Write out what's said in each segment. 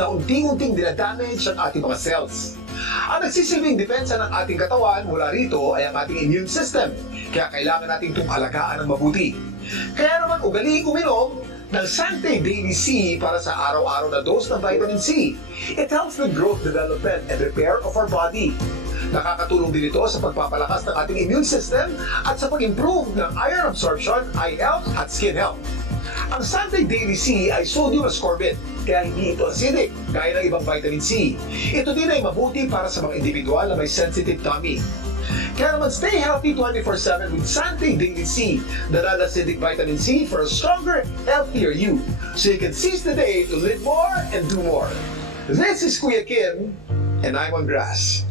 na unting-unting dinadamage ang ating mga cells. Ang nagsisilbing depensa ng ating katawan mula rito ay ang ating immune system, kaya kailangan nating itong alagaan ng mabuti. Kaya naman ugaling uminom ng Sante Daily C para sa araw-araw na dose ng vitamin C. It helps with growth, development, and repair of our body. Nakakatulong din ito sa pagpapalakas ng ating immune system at sa pag-improve ng iron absorption, eye health, at skin health. Ang Sante Daily C ay sodium ascorbate, kaya hindi ito acidic gaya ng ibang vitamin C. Ito din ay mabuti para sa mga individual na may sensitive tummy. Kaya naman stay healthy 24/7 with Sante Daily C, the non-acidic vitamin C for a stronger, healthier you. So you can seize the day to live more and do more. This is Kuya Kim, and I'm on grass.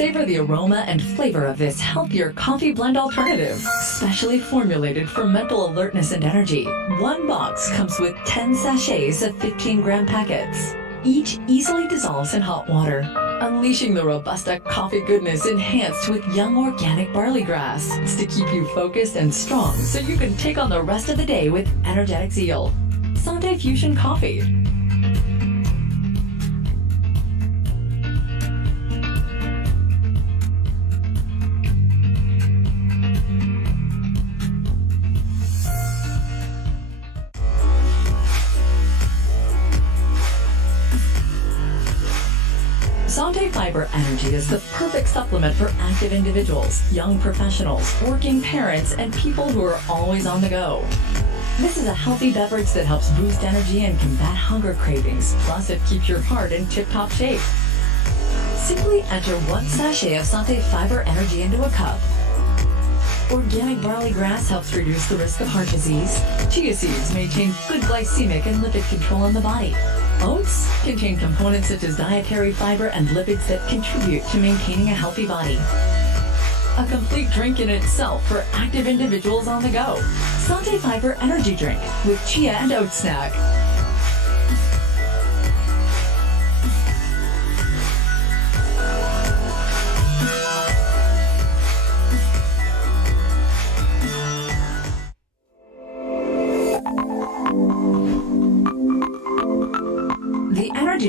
Savor the aroma and flavor of this healthier coffee blend alternative. Specially formulated for mental alertness and energy. One box comes with 10 sachets of 15-gram packets. Each easily dissolves in hot water, unleashing the Robusta coffee goodness enhanced with young organic barley grass to keep you focused and strong so you can take on the rest of the day with energetic zeal. Sante Fusion Coffee. Sante Fiber Energy is the perfect supplement for active individuals, young professionals, working parents, and people who are always on the go. This is a healthy beverage that helps boost energy and combat hunger cravings, plus it keeps your heart in tip-top shape. Simply enter 1 sachet of Sante Fiber Energy into a cup. Organic barley grass helps reduce the risk of heart disease. Chia seeds maintain good glycemic and lipid control in the body. Oats contain components such as dietary fiber and lipids that contribute to maintaining a healthy body. A complete drink in itself for active individuals on the go. Sante Fiber Energy Drink with chia and oat snack.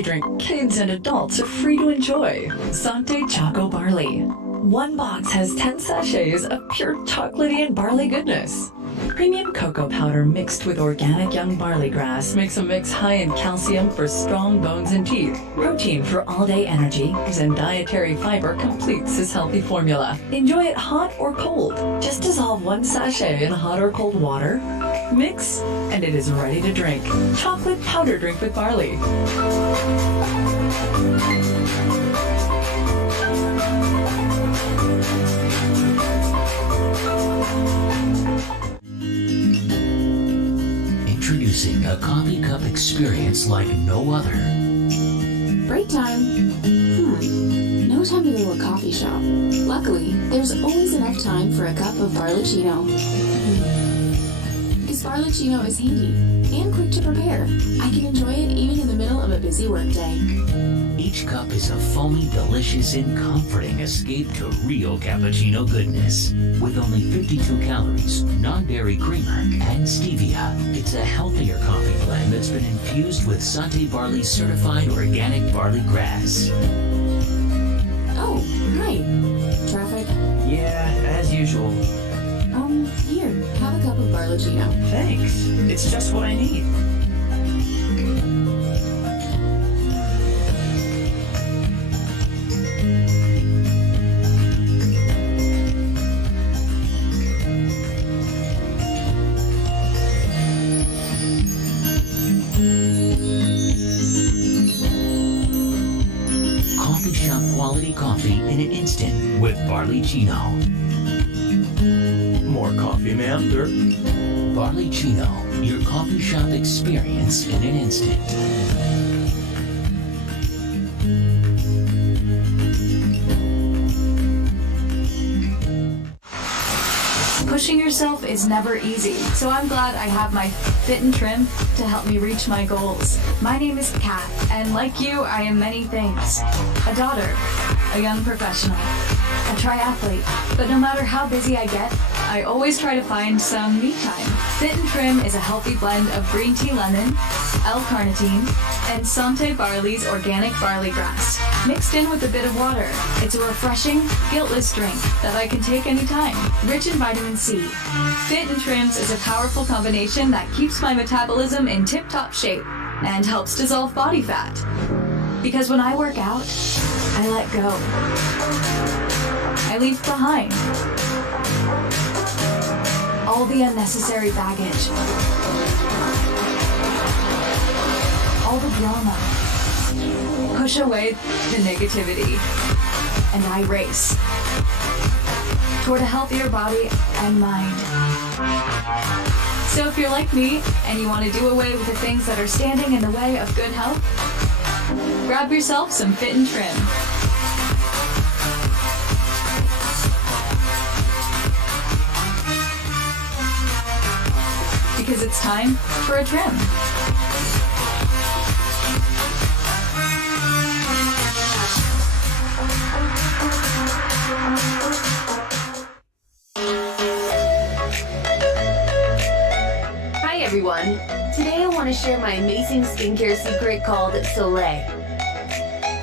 Drink kids and adults are free to enjoy. Sante Choco Barley. One box has 10 sachets of pure chocolatey and barley goodness. Premium cocoa powder mixed with organic young barley grass makes a mix high in calcium for strong bones and teeth. Protein for all-day energy and dietary fiber completes this healthy formula. Enjoy it hot or cold. Just dissolve 1 sachet in hot or cold water. Mix, and it is ready to drink. Chocolate powder drink with barley. Introducing a coffee cup experience like no other. Break time. No time to go to a coffee shop. Luckily, there's always enough time for a cup of Barlicino. Because Barlicino is handy and quick to prepare. I can enjoy it even in the middle of a busy workday. Each cup is a foamy, delicious, and comforting escape to real cappuccino goodness. With only 52 calories, non-dairy creamer, and stevia, it's a healthier coffee blend that's been infused with Sante Barley certified organic barley grass. Oh, hi. Traffic? Yeah, as usual. Here, have a cup of Barlicino. Thanks. It's just what I need. Coffee shop quality coffee in an instant with Barlicino. More coffee, ma'am, sir. Barlicino, your coffee shop experience in an instant. Pushing yourself is never easy, so I'm glad I have my Fit and Trim to help me reach my goals. My name is Kat, and like you, I am many things. A daughter, a young professional, a triathlete. But no matter how busy I get, I always try to find some me time. Fit and Trim is a healthy blend of green tea lemon, L-carnitine, and Sante Barley's organic barley grass, mixed in with a bit of water. It's a refreshing, guiltless drink that I can take anytime. Rich in vitamin C, Fit and Trims is a powerful combination that keeps my metabolism in tip-top shape and helps dissolve body fat. Because when I work out, I let go. I leave behind all the unnecessary baggage, all the drama. Push away the negativity, and I race toward a healthier body and mind. So if you're like me and you want to do away with the things that are standing in the way of good health, grab yourself some Fit and Trim. Because it's time for a trim. Hi everyone! Today I want to share my amazing skincare secret called Soleil.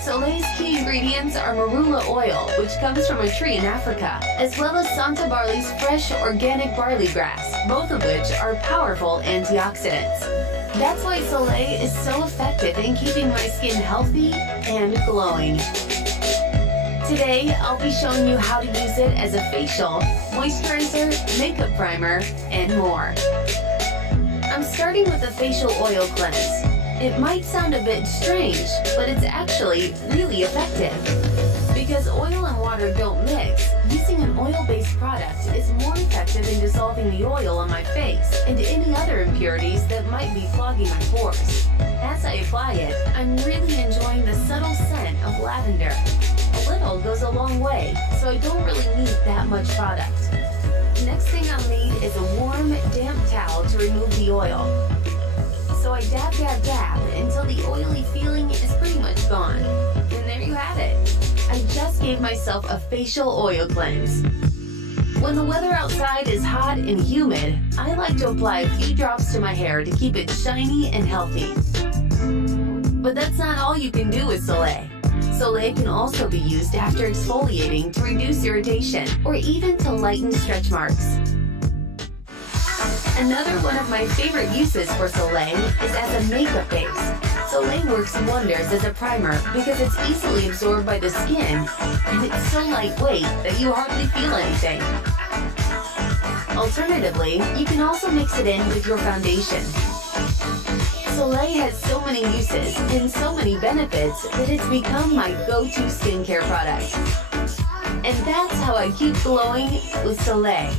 Soleil's key ingredients are marula oil, which comes from a tree in Africa, as well as Santa Barley's fresh organic barley grass, both of which are powerful antioxidants. That's why Soleil is so effective in keeping my skin healthy and glowing. Today, I'll be showing you how to use it as a facial, moisturizer, makeup primer, and more. I'm starting with a facial oil cleanse. It might sound a bit strange, but it's actually really effective. Because oil and water don't mix, using an oil-based product is more effective in dissolving the oil on my face and any other impurities that might be clogging my pores. As I apply it, I'm really enjoying the subtle scent of lavender. A little goes a long way, so I don't really need that much product. Next thing I'll need is a warm, damp towel to remove the oil. So I dab, dab, dab until the oily feeling is pretty much gone. And there you have it. I just gave myself a facial oil cleanse. When the weather outside is hot and humid, I like to apply a few drops to my hair to keep it shiny and healthy. But that's not all you can do with Soleil. Soleil can also be used after exfoliating to reduce irritation or even to lighten stretch marks. Another one of my favorite uses for Soleil is as a makeup base. Soleil works wonders as a primer because it's easily absorbed by the skin and it's so lightweight that you hardly feel anything. Alternatively, you can also mix it in with your foundation. Soleil has so many uses and so many benefits that it's become my go-to skincare product. And that's how I keep glowing with Soleil.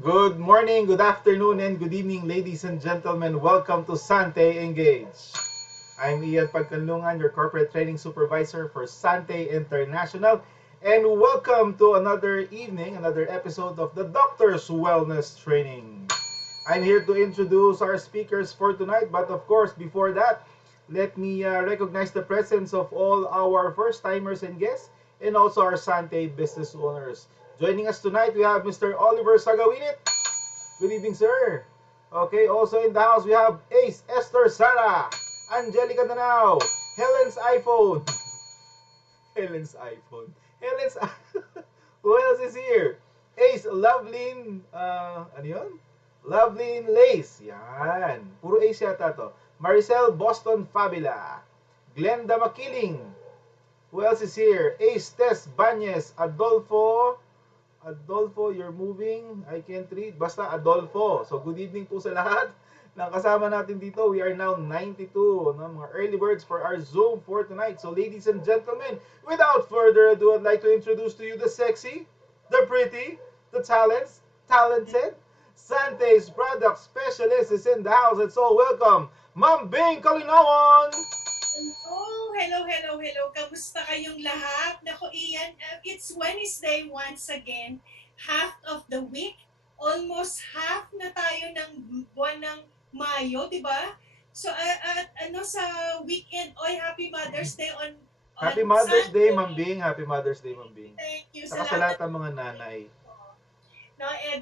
Good morning, good afternoon, and good evening, ladies and gentlemen. Welcome to Sante Engage. I'm Ian Pagkanlungan, your corporate training supervisor for Sante International, and welcome to another evening, another episode of the Doctor's Wellness Training. I'm here to introduce our speakers for tonight, but of course, before that, let me recognize the presence of all our first-timers and guests, and also our Sante business owners. Joining us tonight, we have Mr. Oliver Sagawinit. Good evening, sir. Okay, also in the house, we have Ace Esther Sara, Angelica Danao, Helen's iPhone. Helen's iPhone. Helen's Who else is here? Ace Loveline, ano yun? Loveline Lace. Yan. Puro Ace yata to. Maricel Boston Fabila. Glenda Makiling. Who else is here? Ace Tess Banyes. Adolfo, you're moving. I can't read. Basta Adolfo. So, good evening po sa lahat. Nang kasama natin dito, we are now 92. No? Mga early birds for our Zoom for tonight. So, ladies and gentlemen, without further ado, I'd like to introduce to you the sexy, the pretty, the talented, Sante's product specialist is in the house. And so, welcome, Ma'am Bing Kalinawan! Hello. Kamusta kayong lahat? Naku, Ian, it's Wednesday once again. Half of the week. Almost half na tayo ng buwan ng Mayo, di ba? So, sa weekend, Happy Mother's Day on Happy Mother's Day, Sunday. Ma'am Bing. Happy Mother's Day, Ma'am Bing. Thank you. Saka sa lahat ng mga nanay. No, and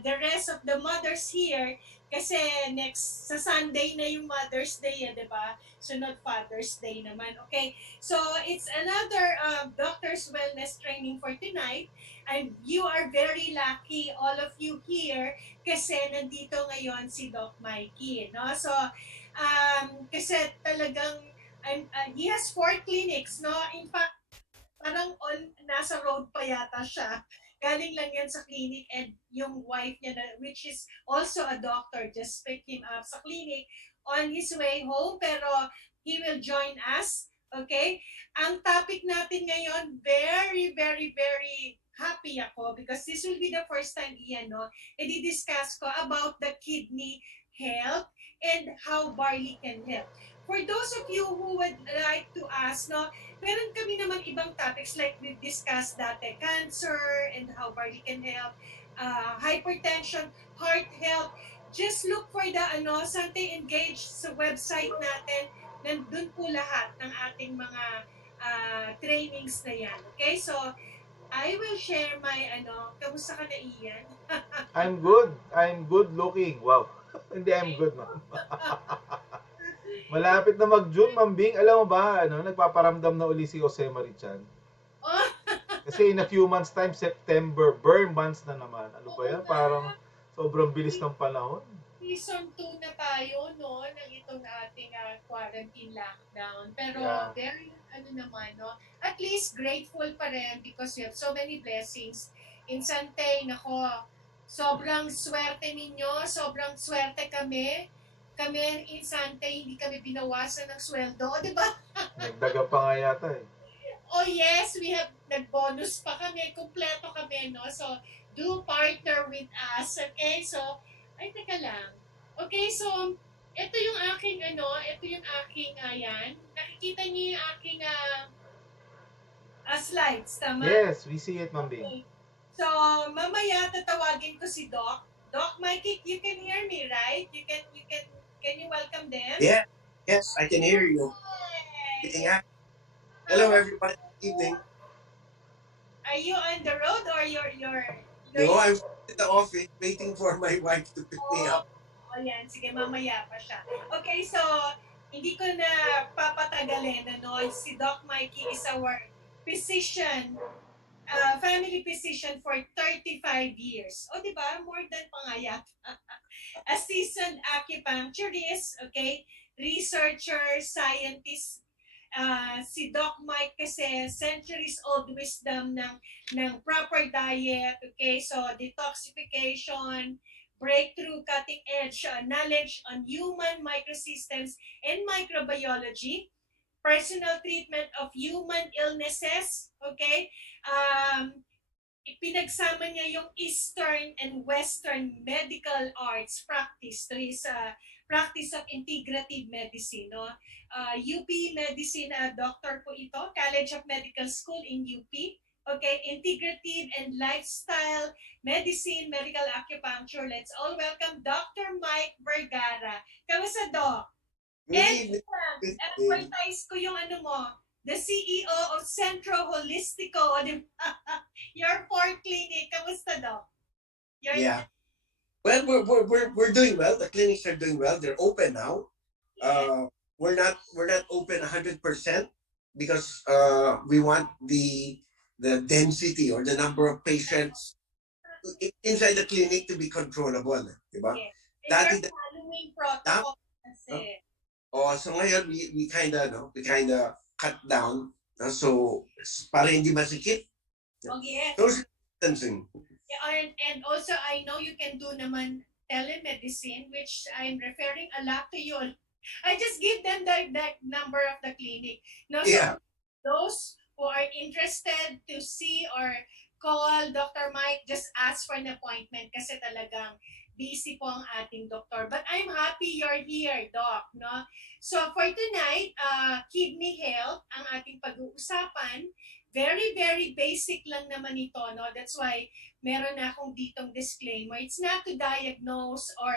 the rest of the mothers here, kasi next sa Sunday na yung Mother's Day, di ba? Sunod Father's Day naman. Okay, so it's another doctor's wellness training for tonight, and you are very lucky, all of you here, kasi nandito ngayon si Doc Mikey, no? So kasi talagang he has 4 clinics, no? In fact, parang nasa road pa yata siya. Galing lang yan sa clinic, and yung wife niya, which is also a doctor, just picked him up sa clinic on his way home, pero he will join us, okay? Ang topic natin ngayon, very happy ako because this will be the first time, Ian, no? I-discuss ko about the kidney health and how barley can help. For those of you who would like to ask, no, meron kami naman ibang topics like we discussed dati, cancer and how barley can help, hypertension, heart health. Just look for the Sante Engage sa website natin. Nandun po lahat ng ating mga trainings na yan. Okay, so I will share my kamusta ka na, Ian? I'm good looking. Wow. Hindi, I'm good, ma'am. Malapit na mag-June, Ma'am Bing. Alam mo ba, nagpaparamdam na uli si Jose Marichan. Kasi in a few months time, September, burn months na naman. Ano ba yan? Parang sobrang bilis ng panahon. Season 2 na tayo, no, ng itong ating quarantine lockdown. Pero very, naman, no, at least grateful pa rin because we have so many blessings. In Sante, nako, sobrang swerte ninyo, sobrang swerte kami. Kami in Sante, hindi kami binawasan ng sweldo, di ba? Nagdaga pa nga yata eh. Oh yes, we have nag-bonus pa kami, kumpleto kami, no? So, do partner with us, okay? So, ay, teka lang. Okay, so, ito yung aking, ayan. Nakikita niyo yung aking slides, tama? Yes, we see it, Ma'am Bing. Okay. So, mamaya tatawagin ko si Doc. Doc Mikey, you can hear me, right? Can you welcome them? Yeah, yes, I can hear you. Hello, everybody. Evening. Are you on the road or you're No, I'm at the office waiting for my wife to pick me up. Oh, yan. Sige, mamaya pa siya. Okay, so, hindi ko na papatagalin, si Doc Mikey is our physician, family physician for 35 years. O, di ba? More than pa nga yata. A seasoned acupuncturist, okay? Researcher, scientist. Si Doc Mike kasi centuries-old wisdom ng proper diet, okay? So, detoxification, breakthrough cutting-edge knowledge on human microsystems and microbiology, personal treatment of human illnesses, okay? ipinagsama niya yung Eastern and Western medical arts practice to his practice of integrative medicine. No? UP Medicine doctor po ito, College of Medical School in UP. Okay, integrative and lifestyle medicine, medical acupuncture. Let's all welcome Dr. Mike Vergara. Kamusta, Doc? And advertise ko yung ano mo, the CEO of Centro Holistico, di ba? Your fourth clinic. Kamusta, Doc? Yeah. Well, we're doing well. The clinics are doing well. They're open now. We're not open 100% because we want the density or the number of patients inside the clinic to be controllable, di ba? Yes. Dati And you're following protocol kasi. so ngayon we kind of cut down, so para hindi masikip. Oh, yes. Social distancing. And also, I know you can do naman telemedicine, which I'm referring a lot to you. I just give them the number of the clinic. No, so Yeah. those who are interested to see or call Dr. Mike, just ask for an appointment kasi talagang busy po ang ating doktor. But I'm happy you're here, Doc. No? So for tonight, kidney health ang ating pag-uusapan. Very, very basic lang naman ito. No? That's why meron na akong ditong disclaimer. It's not to diagnose or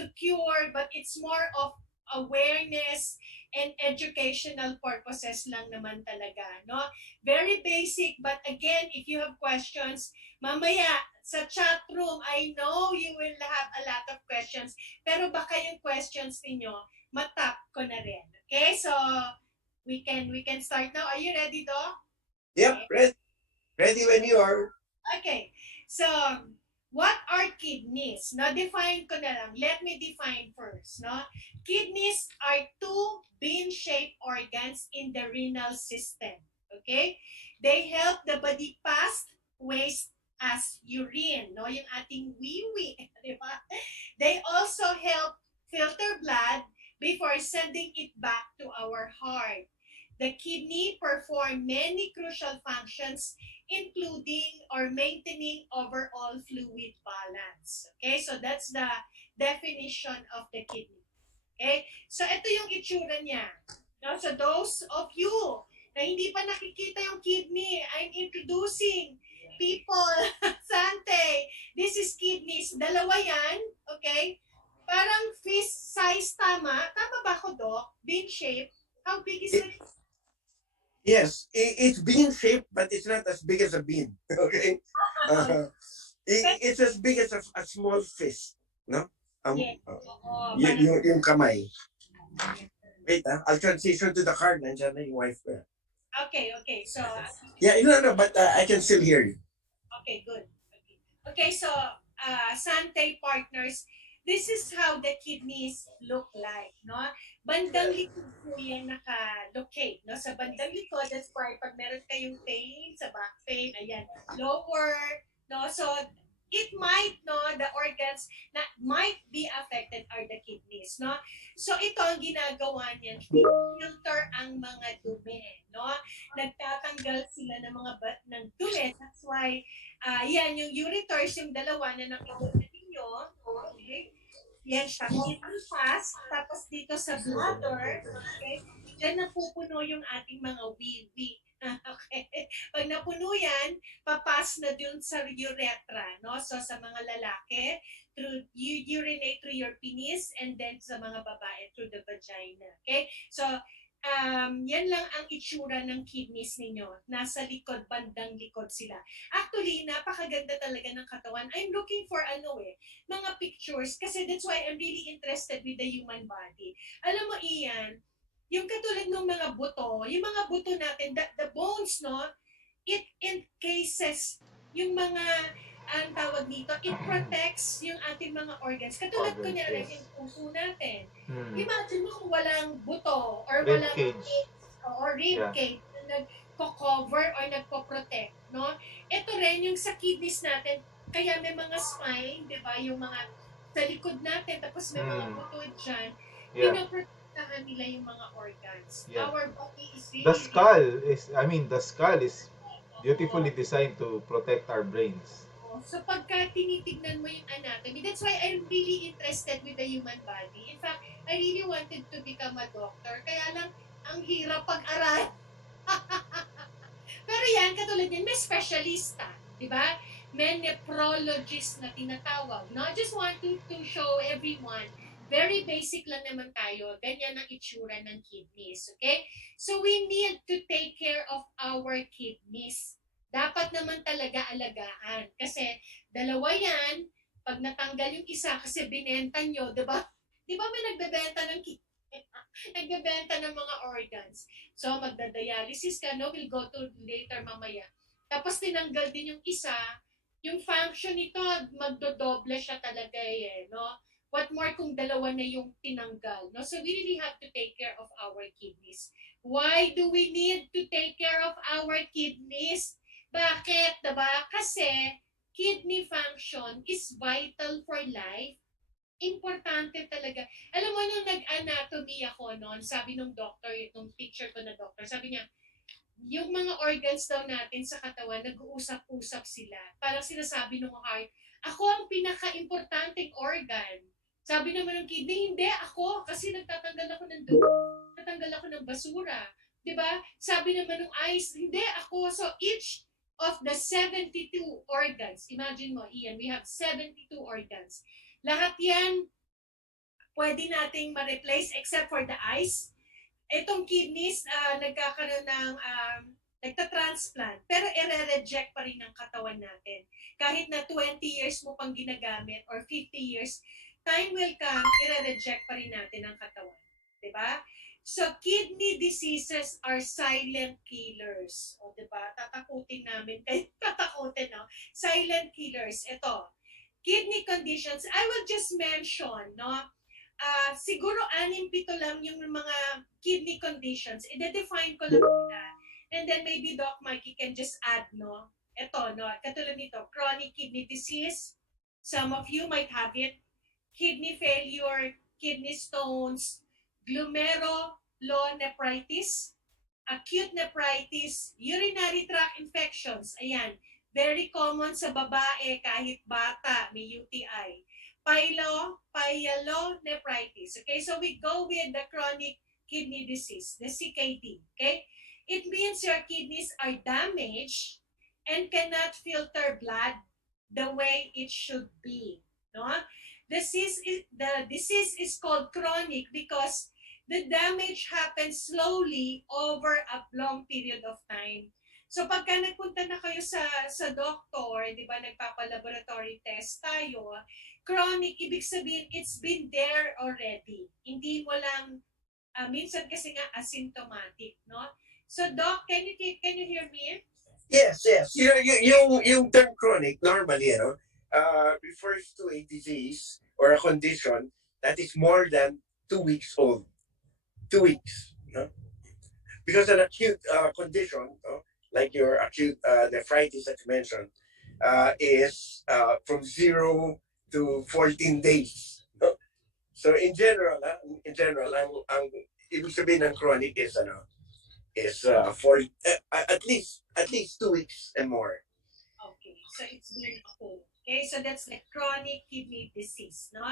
to cure, but it's more of awareness and educational purposes lang naman talaga. No? Very basic, but again, if you have questions, mamaya sa chat room, I know you will have a lot of questions, pero baka yung questions ninyo, matap ko na rin. Okay, so we can start now. Are you ready, Doc? Yep, ready when you are. Okay, so what are kidneys? No, define ko na lang. Let me define first. No, kidneys are two bean-shaped organs in the renal system. Okay, they help the body pass waste as urine. No, yung ating wee-wee, di ba? They also help filter blood before sending it back to our heart. The kidney perform many crucial functions, including or maintaining overall fluid balance. Okay, so that's the definition of the kidney. Okay, so ito yung itsura niya. No? So those of you na hindi pa nakikita yung kidney, I'm introducing people. Sante, this is kidneys. Dalawa yan, okay? Parang fist size, tama? Tama ba ako, Doc? Bean shape. How big is it? Yes, it's bean shaped, but it's not as big as a bean. Okay, it's as big as a small fist, no? Yes. Yung kamay. Wait, I'll transition to the card. Nandiyan na yung wife ko. Okay. So. Yeah, no, but I can still hear you. Okay, good. Okay, so Sante partners, this is how the kidneys look like, no? Bandang likod po yan naka-locate, no? Sa bandang likod, that's why pag meron kayong pain, sa back pain, ayan, lower, no? So, it might, no, the organs na might be affected are the kidneys, no? So, ito ang ginagawa niyan, filter ang mga dumi, no? Nagtatanggal sila ng mga ng dumi, that's why, yan, yung ureters, yung dalawa na nakikita ninyo, okay? Yan siya, kidney pass, tapos dito sa bladder, okay? Diyan napupuno yung ating mga wee-wee. Okay. Pag napuno yan, papas na dun sa urethra, no? So sa mga lalaki, you urinate through your penis, and then sa mga babae through the vagina. Okay? So yan lang ang itsura ng kidneys ninyo. Nasa likod, bandang likod sila. Actually, napakaganda talaga ng katawan. I'm looking for mga pictures kasi that's why I'm really interested with the human body. Alam mo, Ian, yung katulad ng mga buto, yung mga buto natin, the bones, no, it encases yung mga, ang tawag dito, it protects yung ating mga organs. Katulad ko niya rin yung puso natin. Imagine mo kung walang buto or walang rib cage na nagko-cover or nagpo-protect, no? Ito rin yung sa kidneys natin, kaya may mga spine, di ba, yung mga sa likod natin, tapos may mga buto dyan, pinoprotektahan nila yung mga organs. Our body is really... The skull is beautifully designed to protect our brains. So pagka tinitignan mo yung anatomy, that's why I'm really interested with the human body. In fact, I really wanted to become a doctor. Kaya lang, ang hirap pag-aral. Pero yan, katulad yan, may specialista, di ba? May nephrologist na tinatawag. No? I just want to show everyone, very basic lang naman tayo, ganyan ang itsura ng kidneys, okay? So we need to take care of our kidneys. Dapat naman talaga alagaan. Kasi dalawa yan, pag natanggal yung isa, kasi binenta nyo, di ba? Di ba may nagbebenta ng kidney? Nagbebenta ng mga organs. So, magda-dialysis ka, no? We'll go to later mamaya. Tapos, tinanggal din yung isa. Yung function nito, magdodoble siya talaga eh, no? What more kung dalawa na yung tinanggal, no? So, we really have to take care of our kidneys. Why do we need to take care of our kidneys? Bakit? Diba? Kasi, kidney function is vital for life. Importante talaga. Alam mo, nung nag-anatomy ako noon, sabi nung doctor, nung teacher ko na doctor, sabi niya, yung mga organs daw natin sa katawan, nag-uusap-usap sila. Parang sinasabi nung heart, ako ang pinaka-importanting organ. Sabi naman ng kidney, hindi ako, kasi nagtatanggal ako ng dugo, nagtatanggal ako ng basura. Diba? Sabi naman ng eyes, hindi ako. So each of the 72 organs, imagine mo, Ian, we have 72 organs. Lahat yan, pwede nating ma-replace except for the eyes. Itong kidneys, nagkakaroon ng, nagta-transplant, pero i-reject pa rin ng katawan natin. Kahit na 20 years mo pang ginagamit or 50 years, time will come, i-reject pa rin natin ang katawan. Diba? So, kidney diseases are silent killers. O, diba? Tatakutin namin. Tatakutin, no? Silent killers. Ito. Kidney conditions, I will just mention, no? Siguro 6-7 lang yung mga kidney conditions. I-define ko lang nila. And then maybe Doc Mikey can just add, no? Ito, no? Katulad nito, chronic kidney disease. Some of you might have it. Kidney failure, kidney stones, glomerulonephritis, acute nephritis, urinary tract infections. Ayan. Very common sa babae, kahit bata, may UTI. Pyelonephritis. Okay, so we go with the chronic kidney disease, the CKD. Okay, it means your kidneys are damaged and cannot filter blood the way it should be. No, the disease is called chronic because the damage happens slowly over a long period of time. So pagka nagpunta na kayo sa doctor, di ba, nagpapa-laboratory test tayo, chronic, ibig sabihin, it's been there already. Hindi mo lang, minsan kasi nga asymptomatic, no? So Doc, can you hear me? Yes. Yung term chronic, normally, refers to a disease or a condition that is more than 2 weeks old. 2 weeks, no? Because an acute condition, like your acute nephritis that you mentioned, is from 0 to 14 days. No? So in general, ang ibig sabihin ng chronic is for at least 2 weeks and more. Okay, so it's been cool. Okay, so that's the chronic kidney disease, no?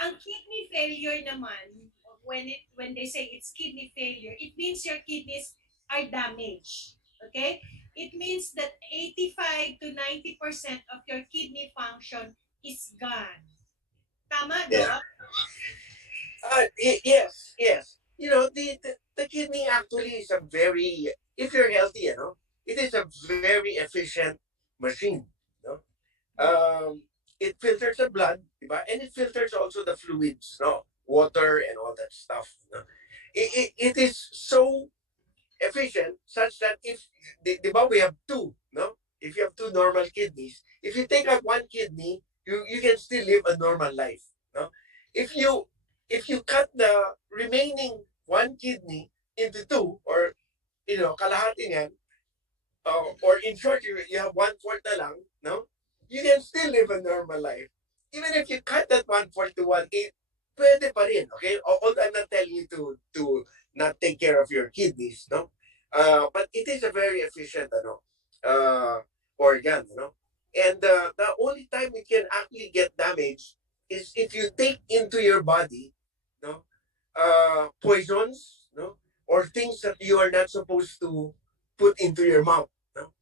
Ang kidney failure naman, when they say it's kidney failure, it means your kidneys are damaged. Okay? It means that 85 to 90% of your kidney function is gone. Tama, Doc? Yes. You know, the kidney actually is a very, if you're healthy, it is a very efficient machine. It filters the blood, diba? And it filters also the fluids, water and all that stuff. It is so efficient such that if we have two, if you have 2 normal kidneys, if you take out 1 kidney, you can still live a normal life. If you cut the remaining 1 kidney into 2, or kalahati niyan, or in short, you have 1/4 na lang, you can still live a normal life. Even if you cut that 1/4 to 1/8, pwede pa rin, okay? Although I'm not telling you to not take care of your kidneys, but it is a very efficient organ, you know. And the only time it can actually get damaged is if you take into your body, you know, poisons, you know, or things that you are not supposed to put into your mouth, you know?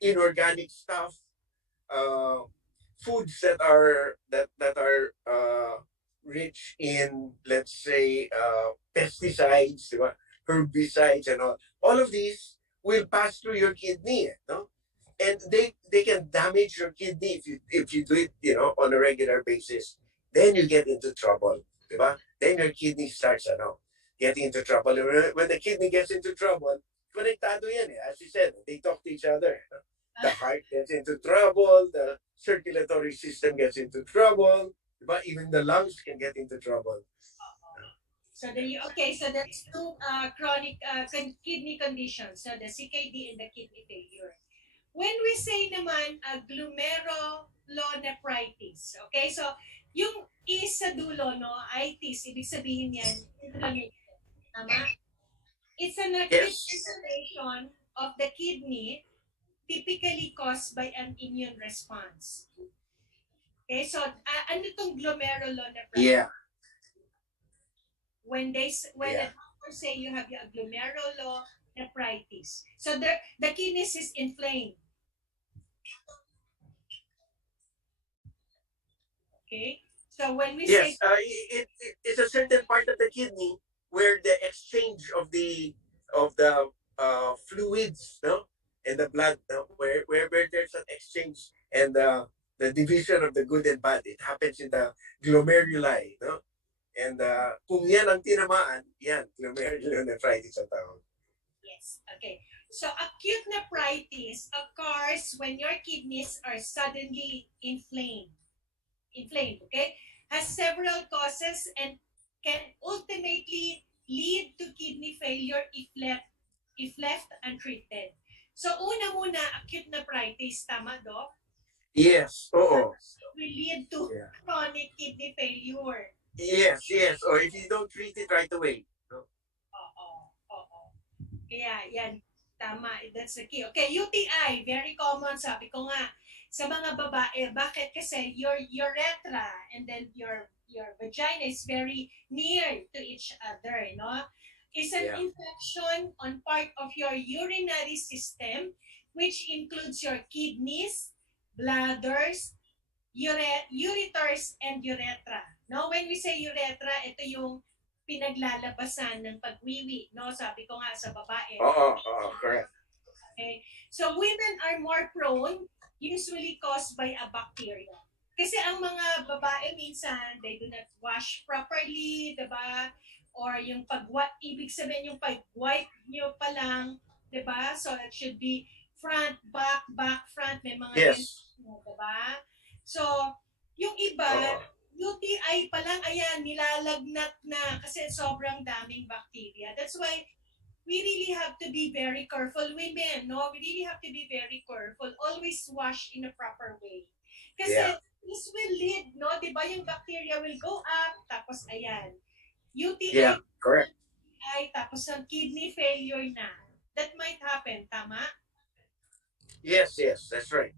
Inorganic stuff, uh, foods that are rich in, let's say, pesticides, diba? Herbicides, and all of these will pass through your kidney, no? And they can damage your kidney if you do it, on a regular basis. Then you get into trouble, diba? Then your kidney starts, getting into trouble. When the kidney gets into trouble, konektado yan eh. As you said, they talk to each other. The heart gets into trouble, the circulatory system gets into trouble, but even the lungs can get into trouble. So so that's two chronic kidney conditions. So the CKD and the kidney failure. When we say naman glomerulonephritis, okay? So yung E sa dulo, no, itis, ibig sabihin yan, inflammation. Tama? It's an acute Yes. inflammation of the kidney typically caused by an immune response. Okay, so ano itong glomerulonephritis? Yeah. When a Yeah. doctor say you have a glomerulonephritis, so the kidneys is inflamed. Okay, so when we Yes, say it's a certain part of the kidney where the exchange of the fluids, no, and the blood, no, where there's an exchange and the division of the good and bad, it happens in the glomeruli, no, and kung yan ang tinamaan, yan glomerulonephritis ang tawag. yes, okay. So acute nephritis occurs when your kidneys are suddenly inflamed, okay? Has several causes and can ultimately lead to kidney failure if left untreated. So una muna, acute nephritis, tama, Doc? Yes, oo. Will lead to Yeah. chronic kidney failure. Yes, or if you don't treat it right away. No? Oo. Kaya yan, tama, that's the key. Okay, UTI, very common, sabi ko nga, sa mga babae, bakit? Kasi your urethra and then your vagina is very near to each other, no? Is an Yeah. infection on part of your urinary system, which includes your kidneys, bladders, ureters, and urethra. No, when we say urethra, ito yung pinaglalabasan ng pagwiwi, no? Sabi ko nga sa babae. Oo, correct. Okay? So women are more prone, usually caused by a bacteria. Kasi ang mga babae minsan, they do not wash properly, diba? Or yung ibig sabihin yung pag-wipe nyo pa lang, diba? So it should be front, back, front, may mga Yes. ganyan, diba? So, yung iba, UTI pa lang, ayan, nilalagnat na kasi sobrang daming bacteria. That's why we really have to be very careful, women, no? We really have to be very careful. Always wash in a proper way. Kasi this will lead, no? Diba yung bacteria will go up, tapos ayan. UTI, Yeah, correct. tapos ang kidney failure na. That might happen, tama? Yes, that's right.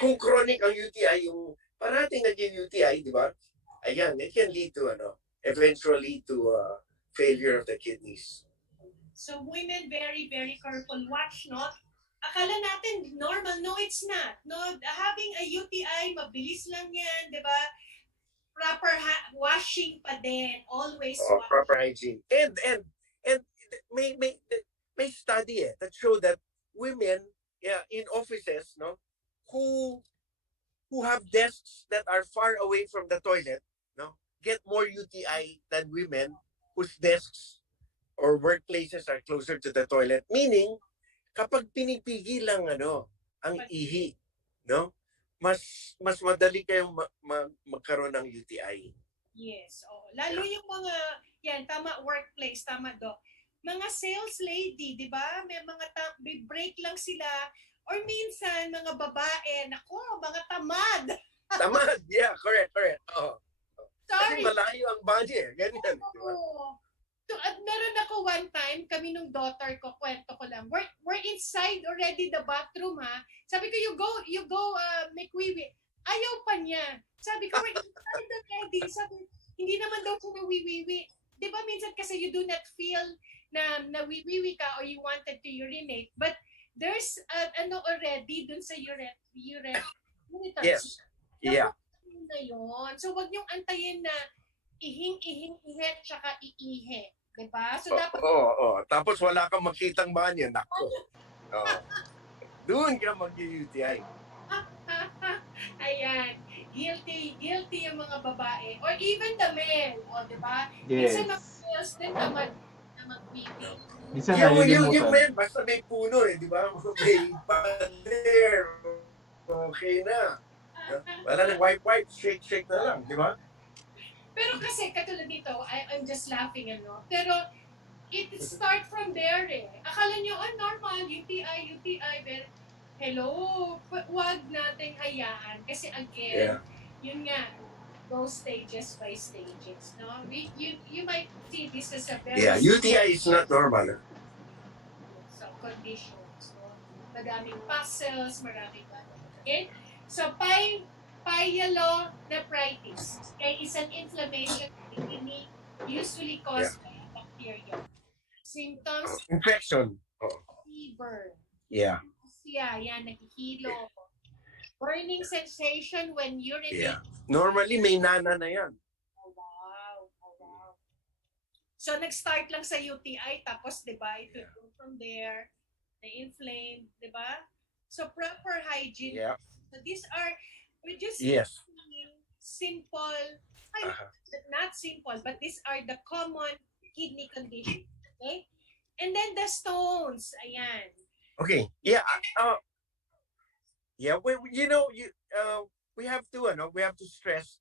Kung chronic ang UTI, yung parating naging UTI, di ba? Ayan, it can lead to, eventually to failure of the kidneys. So women, very, very careful. Watch, no? Akala natin normal. No, it's not. No, having a UTI, mabilis lang yan, di ba? Proper washing pa din. Always wash. Proper hygiene. And may study that show that women in offices, no, who have desks that are far away from the toilet, no, get more UTI than women whose desks or workplaces are closer to the toilet. Meaning, kapag pinipigil lang ang ihi, no, mas madali kayong magkaroon ng UTI. Yes. Oh, lalo yung mga yan, tama, workplace, tama, Doc. Mga sales lady, di ba? May mga break lang sila. Or minsan, mga babae, nako, mga tamad. Tamad, yeah, correct. Oh. Kasi Sorry. malayo ang body, ganyan. Di ba? Oo. Meron ako one time, kami nung daughter ko, kwento ko lang. We're inside already the bathroom, ha? Sabi ko, you go, make wiwi. Ayaw pa niya. Sabi ko, we're inside already. Sabi, hindi naman daw siya nawiwiwi. Di ba minsan kasi you do not feel na nawiwiwi ka or you wanted to urinate, but there's already dun sa ureters. Yes. Yeah. Na yun. So, wag niyong antayin na ihe, tsaka iihe. Diba? So, dapat... Tapos wala kang makitang banyo. Nako. Doon ka mag-UTI. Ayan. Guilty yung mga babae. Or even the male. O, diba? Yes. Minsan mga males din na mag-pipi. Minsan Yung nalilimutan. men, basta may puno di ba? May pader. Okay na. Wala nang wipe, shake na lang, di ba? Pero kasi, katulad dito, I'm just laughing, Pero, it start from there, eh. Akala nyo, normal, UTI, but hello, wag nating hayaan. Kasi again, yun nga, go stages by stages, no? You might see this as a very... Yeah, UTI is not normal. So, conditions, no? Maraming puzzles, maraming okay? So, pyelonephritis is an inflammation of the kidney usually caused by a bacteria. Symptoms, Infection. fever, Yeah. yan, nakihilo. Burning sensation when urinating. Normally, may nana na yan. Oh, wow. So, nag-start lang sa UTI, tapos, di ba, ito from there, na-inflame, di ba? So, proper hygiene. Yeah. So, we're just Yes. simple, not simple, but these are the common kidney conditions, okay? And then the stones, ayan. Okay. Yeah. We have to stress,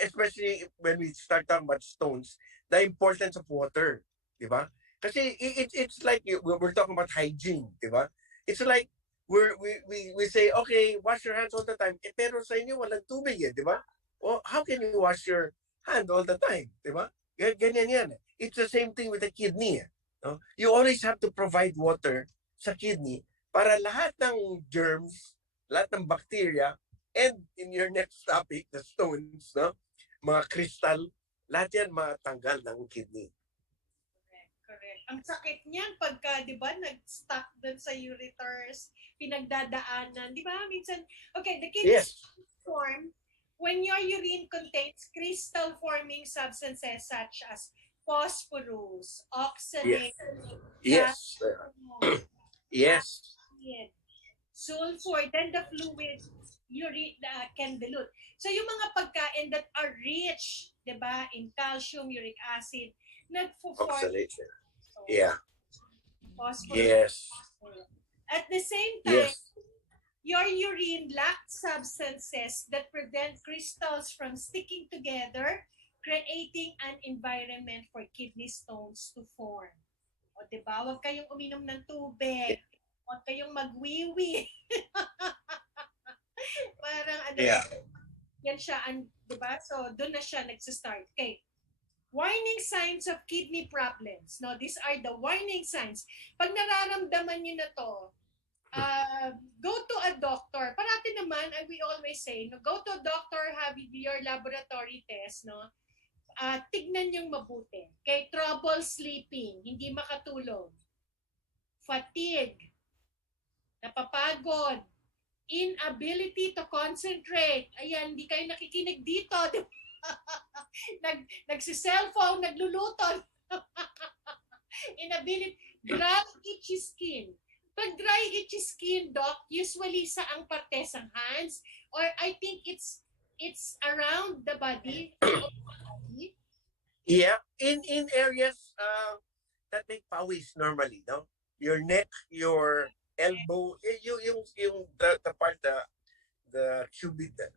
especially when we start talking about stones, the importance of water, di ba? Kasi it's like we're talking about hygiene, di ba? It's like we say, okay, wash your hands all the time. Pero sa inyo walang tubig, di ba? Well, how can you wash your hand all the time, di ba? Ganyan yan. It's the same thing with the kidney. No? You always have to provide water sa kidney para lahat ng germs, lahat ng bacteria, and in your next topic, the stones, no? Mga crystal, lahat yan matanggal ng kidney. Correct. Ang sakit niyan pagka, di ba, nag-stuck dun sa ureters, pinagdadaanan, di ba? Minsan, okay, the kidney form, when your urine contains crystal-forming substances such as phosphorus, oxalate, Yes. Yes. sulfur, then the fluid urine can dilute. So yung mga pagkain that are rich, 'di ba, in calcium, uric acid, nagfo-form Oxalate. Yeah. phosphorus. Yes. At the same time, Yes. your urine lacks substances that prevent crystals from sticking together, creating an environment for kidney stones to form. O, di ba? Huwag kayong uminom ng tubig. Huwag kayong magwiwi. Parang yan siya, di ba? So, doon na siya nagsistart. Okay. Warning signs of kidney problems. No, these are the warning signs. Pag nararamdaman nyo na to, go to a doctor. Parati naman, we always say, no, go to a doctor, have your laboratory test, no? Tignan yung mabuti. Okay, trouble sleeping, hindi makatulog. Fatigue, napapagod, inability to concentrate. Ayan, hindi kayo nakikinig dito. Nagsi-cellphone, nagluluto. Inability, dry, itchy skin. Pag dry, itchy skin, doc, usually sa ang partes ng hands, or I think it's around the body. Yeah, in areas that make pawis normally, no? Your neck, your elbow, yung the part the cubitus,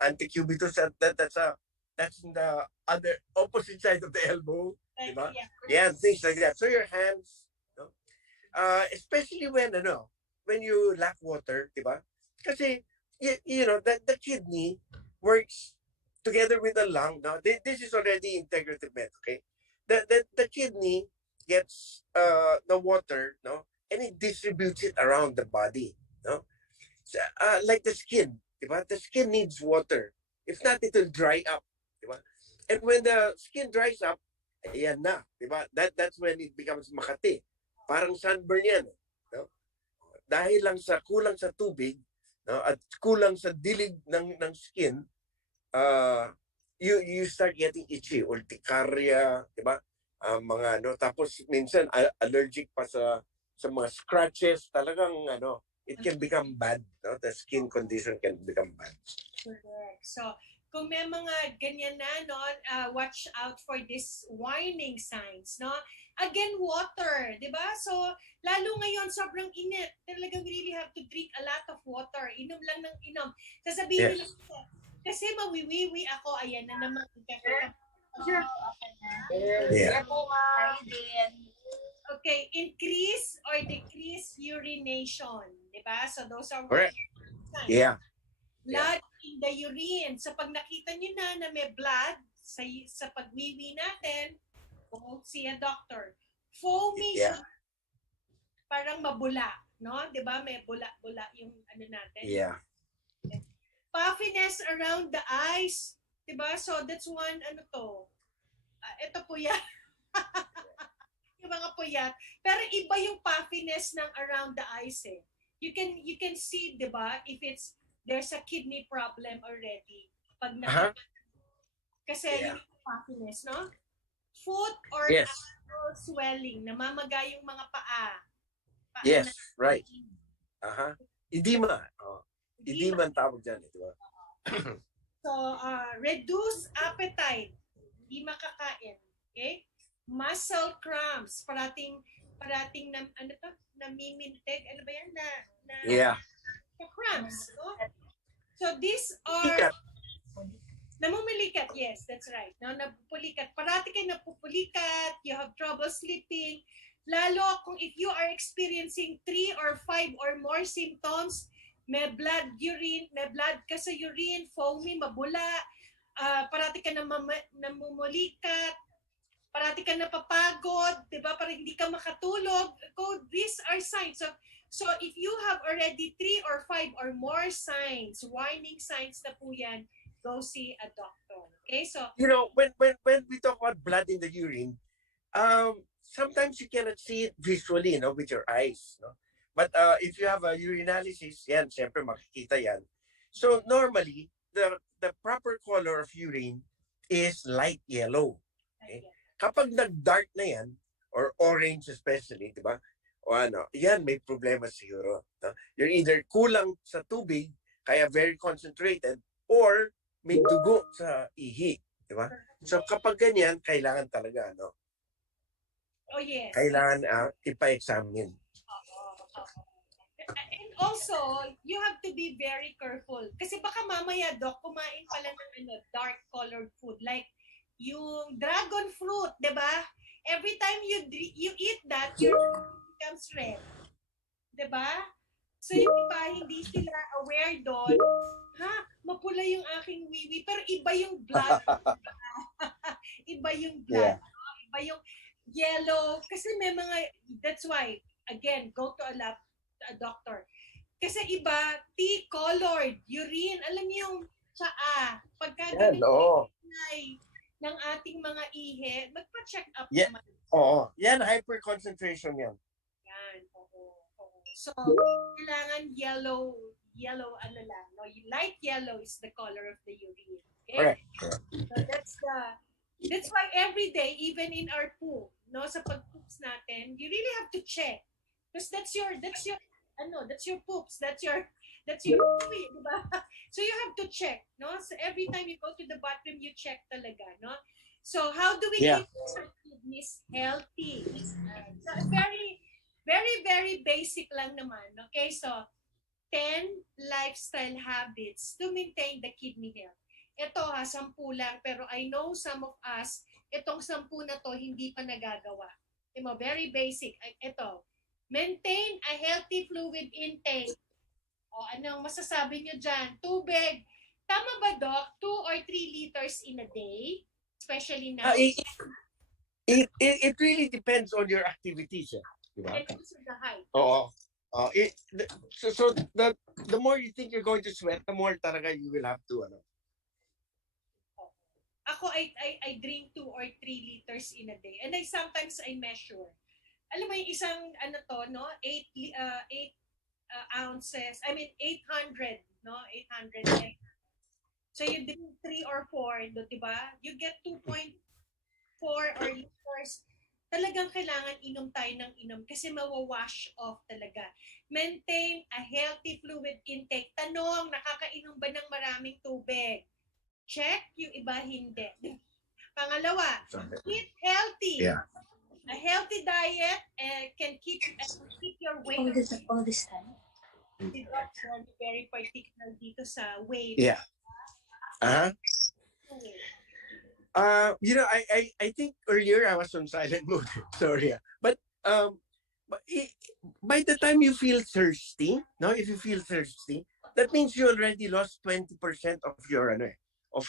antecubitus, that's in the other opposite side of the elbow, diba? Yeah, things like that. So your hands, no? Especially when you lack water, diba? Kasi the kidney works together with the lung. Now, this is already integrative med, okay? the kidney gets the water, no, and it distributes it around the body, no. So, like the skin, diba? The skin needs water. If not, it will dry up, diba? And when the skin dries up, ayan na, diba? That's when it becomes makati. Parang sunburn yan, no? Dahil lang sa kulang sa tubig, no, at kulang sa dilig ng skin, you start getting itchy, urticaria, diba? Mga ano, tapos minsan allergic pa sa mga scratches, talagang ano, it can become bad, no? The skin condition can become bad. Correct. So, kung may mga ganyan na, no, watch out for this warning signs, no? Again, water, di ba? So, lalo ngayon, sobrang init. Talagang we really have to drink a lot of water. Inom lang ng inom. Sasabihin Yes. nila, kasi mawiwiwi ako, ayan na naman. Yeah. Okay, increase or decrease urination, di ba? So, those are Correct. warning signs. Yeah. Blood in the urine. So pag nakita nyo na may blood sa pagwiwi natin, go see a doctor. Foamy, Yeah. parang mabula, no? 'Di ba? May bula-bula yung ano natin. Yeah. Puffiness around the eyes, 'di ba? So that's one ano to. Ito po yan. Yung mga puyat. Pero iba yung puffiness ng around the eyes eh. You can see, 'di ba? If there's a kidney problem already. Pag kasi Yeah. yung puffiness, no? Foot or Yes. ankle swelling, namamaga yung mga paa. Yes, right. Edema. Oh. Edema ang tawag dyan, di ba? So, reduce appetite. Hindi makakain. Okay? Muscle cramps. Parating namimintig. Ano ba yan? Yeah. Cramps. No? So, these are... Ikat. Namumilikat, yes, that's right. No, napupulikat. Parati kayo napupulikat, you have trouble sleeping. Lalo kung if you are experiencing 3 or 5 or more symptoms, may blood ka sa urine, foamy, mabula, parati ka namumulikat, parati ka napapagod, di ba? Parang hindi ka makatulog. These are signs. So if you have already 3 or 5 or more signs, warning signs na po yan, go see a doctor. Okay, so You know, when we talk about blood in the urine, sometimes you cannot see it visually, with your eyes, no. But if you have a urinalysis, yan, syempre makikita yan. So normally, the proper color of urine is light yellow. Okay? Kapag nag-dark na yan, or orange especially, di ba? O ano, yan, may problema siguro. No? You're either kulang sa tubig, kaya very concentrated, or may dugo sa ihi, di ba? So kapag ganyan, kailangan talaga, oh yes. kailangan ipa-examine. And also, you have to be very careful. Kasi baka mamaya, Doc, kumain pala ng dark colored food. Like, yung dragon fruit, di ba? Every time you eat that, your food becomes red. Di ba? So yung iba, hindi sila aware doon, mapula yung aking wiwi, pero iba yung blood. Iba yung blood. Yeah. Iba yung yellow. Kasi may mga, that's why, again, go to a doctor. Kasi iba, tea-colored urine. Alam niyo yung tsaa. Pagka ganun ng ating mga ihe, magpa-check up naman. Oo. Yan, hyperconcentration yan. Yan, oo. So, kailangan yellow, ano lang. No? Light yellow is the color of the urine. Okay? Correct. So, that's why every day, even in our poop, no, sa pag-poops natin, you really have to check. Because that's your poops, that's your pee, di ba? So you have to check, no? So every time you go to the bathroom, you check talaga, no? So how do we keep our kidneys healthy? So very, very, very basic lang naman, okay? So 10 lifestyle habits to maintain the kidney health. Ito 10 lang, pero I know some of us, itong 10 na to hindi pa nagagawa. Very basic. Ito, maintain a healthy fluid intake. O anong masasabi nyo dyan? Tubig. Tama ba, Doc? 2 or 3 liters in a day? Especially now. It really depends on your activities. Diba? And also the height. Oo. So the more you think you're going to sweat, the more talaga you will have to Ako, I drink 2 or 3 liters in a day. And sometimes I measure. Alam mo yung isang, 8 ounces. I mean, 800, no? 800 ml. So you drink 3 or 4, diba? You get 2.4 or liters. Talagang kailangan inom tayo ng inom kasi mawawash off talaga. Maintain a healthy fluid intake. Tanong, nakakainom ba ng maraming tubig? Check, yung iba hindi. Pangalawa, eat healthy. Yeah. A healthy diet can keep your weight. All this time. Very particular dito sa weight. Yeah. I think earlier I was on silent mode. Sorry. But by the time you feel thirsty, if you feel thirsty, that means you already lost 20% of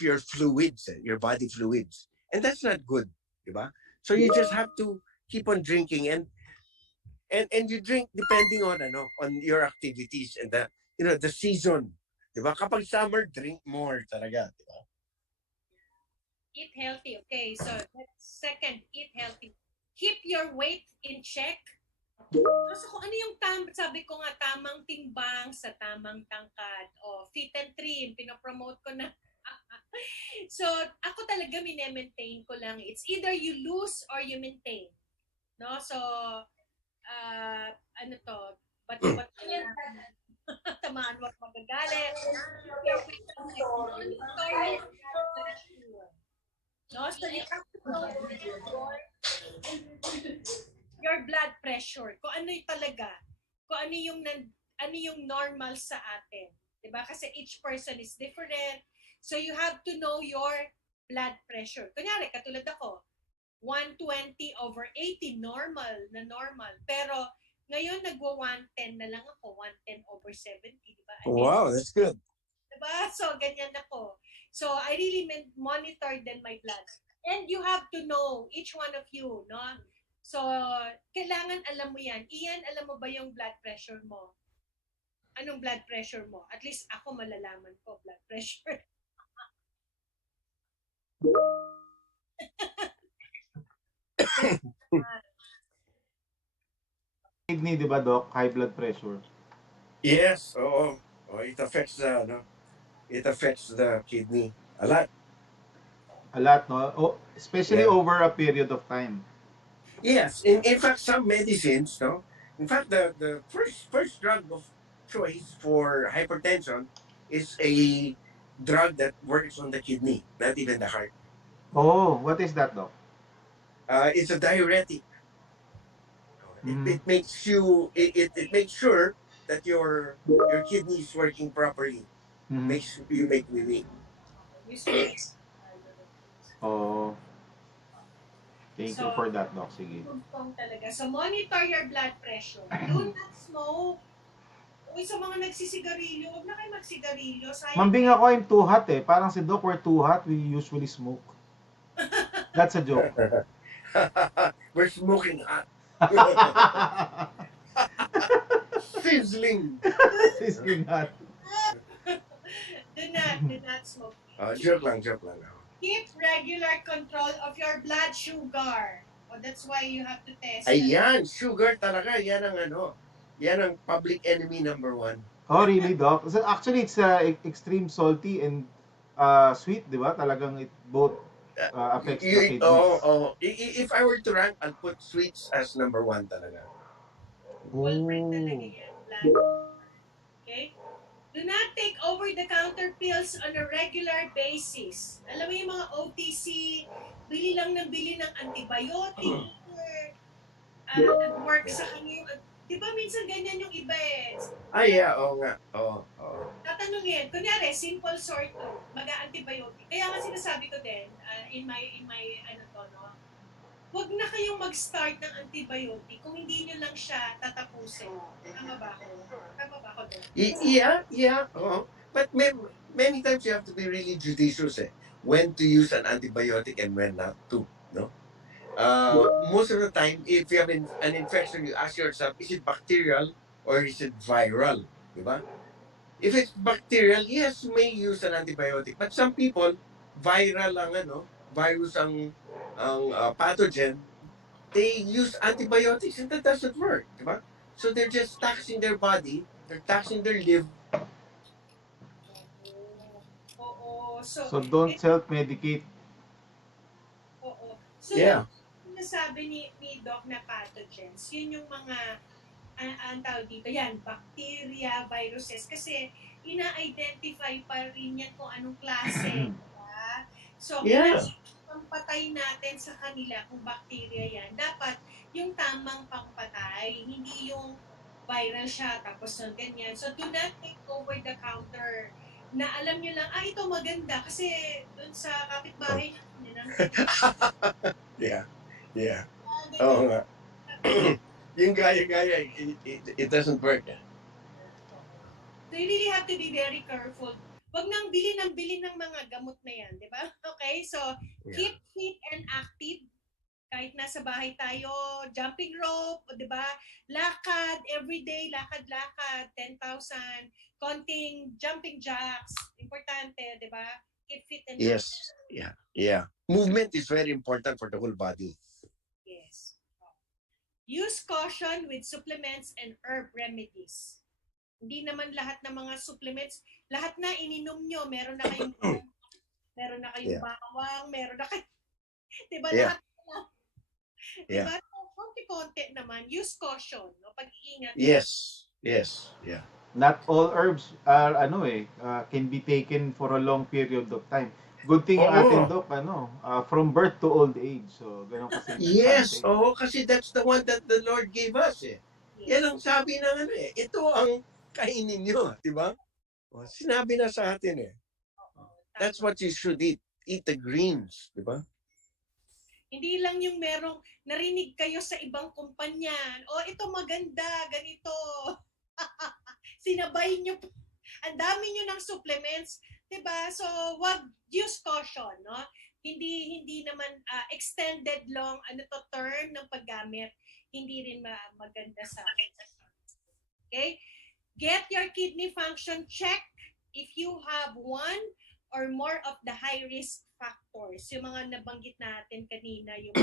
your fluids, your body fluids. And that's not good, diba? So you just have to keep on drinking and you drink depending on your activities and the season. Diba? Kapag summer, drink more talaga, diba? Eat healthy. Okay, so that's second, eat healthy. Keep your weight in check. So kung ano yung sabi ko nga, tamang timbang sa tamang tangkad. Fit and trim, pinopromote ko na. So, ako talaga maintain ko lang. It's either you lose or you maintain. No? So, tamaan wag magagalit. No? So, you have to know your blood pressure. Kung ano yung talaga. Kung ano yung normal sa atin. Diba? Kasi each person is different. So, you have to know your blood pressure. Kunyari, katulad ako, 120/80, normal. Pero, ngayon, nagwa-110 na lang ako, 110/70, diba? Wow, that's good. Diba? So, ganyan ako. So, I really monitor then my blood. And you have to know, each one of you, no? So, kailangan alam mo yan. Ian, alam mo ba yung blood pressure mo? Anong blood pressure mo? At least ako malalaman ko, blood pressure. Kidney, di ba, Doc? High blood pressure. Yes, it affects the kidney a lot. A lot, no? Especially over a period of time. Yes, in fact, some medicines, no. In fact, the first drug of choice for hypertension is a drug that works on the kidney, not even the heart. Oh, what is that, Doc? It's a diuretic. It makes it makes sure that your kidney is working properly. Makes you make wee. Oh. Thank you for that, Doc. Sige. Talaga. So, monitor your blood pressure. Do not smoke. Uy, sa mga nagsisigarilyo, huwag na kayo magsigarilyo. Mambing ako, I'm too hot eh. Parang si Doc, we're too hot. We usually smoke. That's a joke. We're smoking hot. Sizzling. Sizzling hot. Do not smoke. Joke lang. Keep regular control of your blood sugar. That's why you have to test. Ayan, sugar talaga. Yan ang public enemy number 1. Oh, really, Doc? So actually, it's extreme salty and sweet, di ba? Talagang it both affects the kidneys. If I were to rank, I'll put sweets as number 1 talaga. Okay? Do not take over-the-counter pills on a regular basis. Alam mo yung mga OTC, bili lang ng antibiotic, work sa kanya yung... Di ba minsan ganyan yung iba eh? Yeah, oo nga. Oo. Tatanungin, kunyari, simple sore throat, mag-antibiotic. Kaya nga sinasabi ko din, in my huwag na kayong mag-start ng antibiotic kung hindi nyo lang siya tatapusin. Tama ba ako doon? Yeah. But many times you have to be really judicious when to use an antibiotic and when not to, no? Most of the time, if you have an infection, you ask yourself, is it bacterial or is it viral? Diba? If it's bacterial, yes, you may use an antibiotic. But some people, viral ang virus ang pathogen, they use antibiotics and that doesn't work, diba? So they're just taxing their body, they're taxing their liver. Oo. So, So don't self-medicate. oo. So, Yeah. yung nasabi ni Doc na pathogens, yun yung mga, ang tawag dito, yan, bacteria, viruses, kasi ina-identify pa rin yan kung anong klase. Diba? So, Yeah. pampatay natin sa kanila kung bacteria yan, dapat yung tamang pampatay, hindi yung viral siya, tapos yung ganyan. So, do not take over the counter na alam nyo lang, ito maganda kasi dun sa kapitbahay natin, Yeah. Yeah. Oo nga. Yung gaya-gaya, it doesn't work. So you really have to be very careful. Wag nang bili ng mga gamot na yan, di ba? Okay, so keep fit and active. Kahit nasa bahay tayo, jumping rope, di ba? Lakad, everyday, lakad-lakad, 10,000, konting jumping jacks, importante, di ba? Keep fit and Yes. Yeah. Yeah. Movement is very important for the whole body. Yes. Use caution with supplements and herb remedies. Hindi naman lahat ng mga supplements, lahat na ininom nyo, meron na kayong bawang, meron na kayong, diba, lahat na. Diba, konti-konti naman, use caution, no? Pag-iingat. Yes. Yes. Yeah. Not all herbs are can be taken for a long period of time. Good thing yung atin, Doc, from birth to old age. So, ganun kasi. Yes. Oo, kasi that's the one that the Lord gave us eh. Yan ang sabi ng ito ang kainin nyo, di ba? Sinabi na sa atin eh. That's what you should eat. Eat the greens, di ba? Hindi lang yung merong narinig kayo sa ibang kumpanya. Ito maganda, ganito. Sinabay nyo. Ang dami nyo ng supplements. Diba? So, wag use caution, no? Hindi naman extended long term ng paggamit. Hindi rin maganda sa akin. Okay? Get your kidney function checked if you have one or more of the high-risk factors. Yung mga nabanggit natin kanina, yung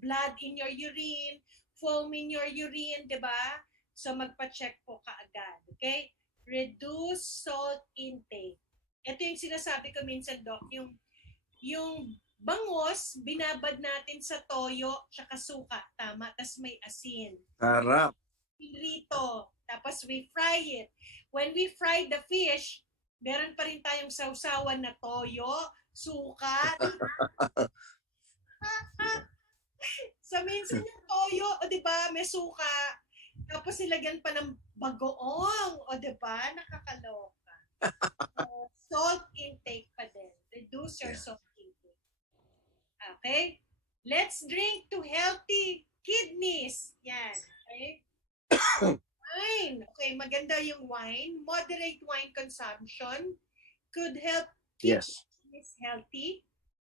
blood in your urine, foam in your urine, di ba? So, magpa-check po kaagad. Okay? Reduce salt intake. Ito yung sinasabi ko minsan, Doc, yung bangos, binabad natin sa toyo tsaka suka, tama? Tapos may asin. Harap. Rito. Tapos we fry it. When we fry the fish, meron pa rin tayong sausawan na toyo, suka. So minsan yung toyo, di ba, may suka. Tapos nilagyan pa ng bagoong, di ba, nakakaloka. Salt intake pa din. Reduce your salt intake. Okay? Let's drink to healthy kidneys. Yan. Okay? Wine. Okay, maganda yung wine. Moderate wine consumption could help keep kidneys healthy.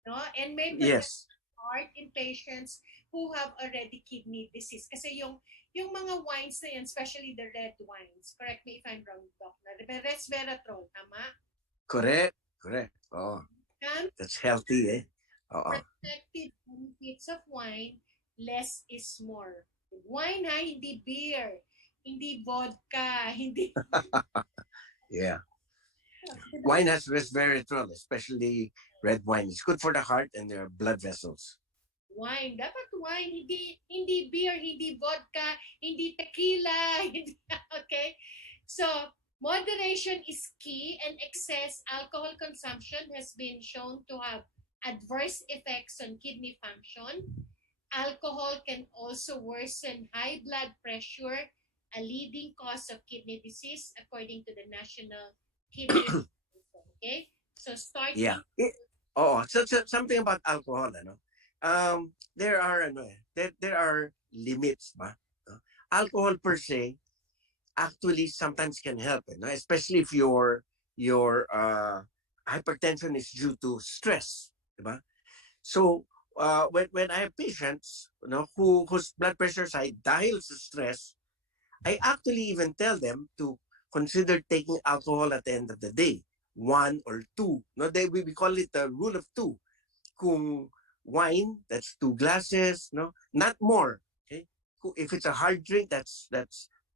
No? And may protect heart in patients who have already kidney disease. Kasi yung mga wines na yan, especially the red wines, correct me if I'm wrong, Doc, resveratrol, tama? Correct. Oh. That's healthy, eh? Protected benefits of wine, less is more. Wine, hindi beer, hindi vodka, hindi... Yeah. Wine has resveratrol, especially red wine. It's good for the heart and their blood vessels. Wine. Dapat wine, hindi beer, hindi vodka, hindi tequila, okay? So, moderation is key, and excess alcohol consumption has been shown to have adverse effects on kidney function. Alcohol can also worsen high blood pressure, a leading cause of kidney disease, according to the National Kidney Association. Okay? So, start... Yeah. So something about alcohol, there are limits, ba? Alcohol per se actually sometimes can help, especially if your hypertension is due to stress, diba? So when I have patients, whose blood pressure is high dahil sa stress, I actually even tell them to consider taking alcohol at the end of the day, 1 or 2. No, we call it the rule of 2. Kung wine, that's 2 glasses, no, not more. Okay, if it's a hard drink, that's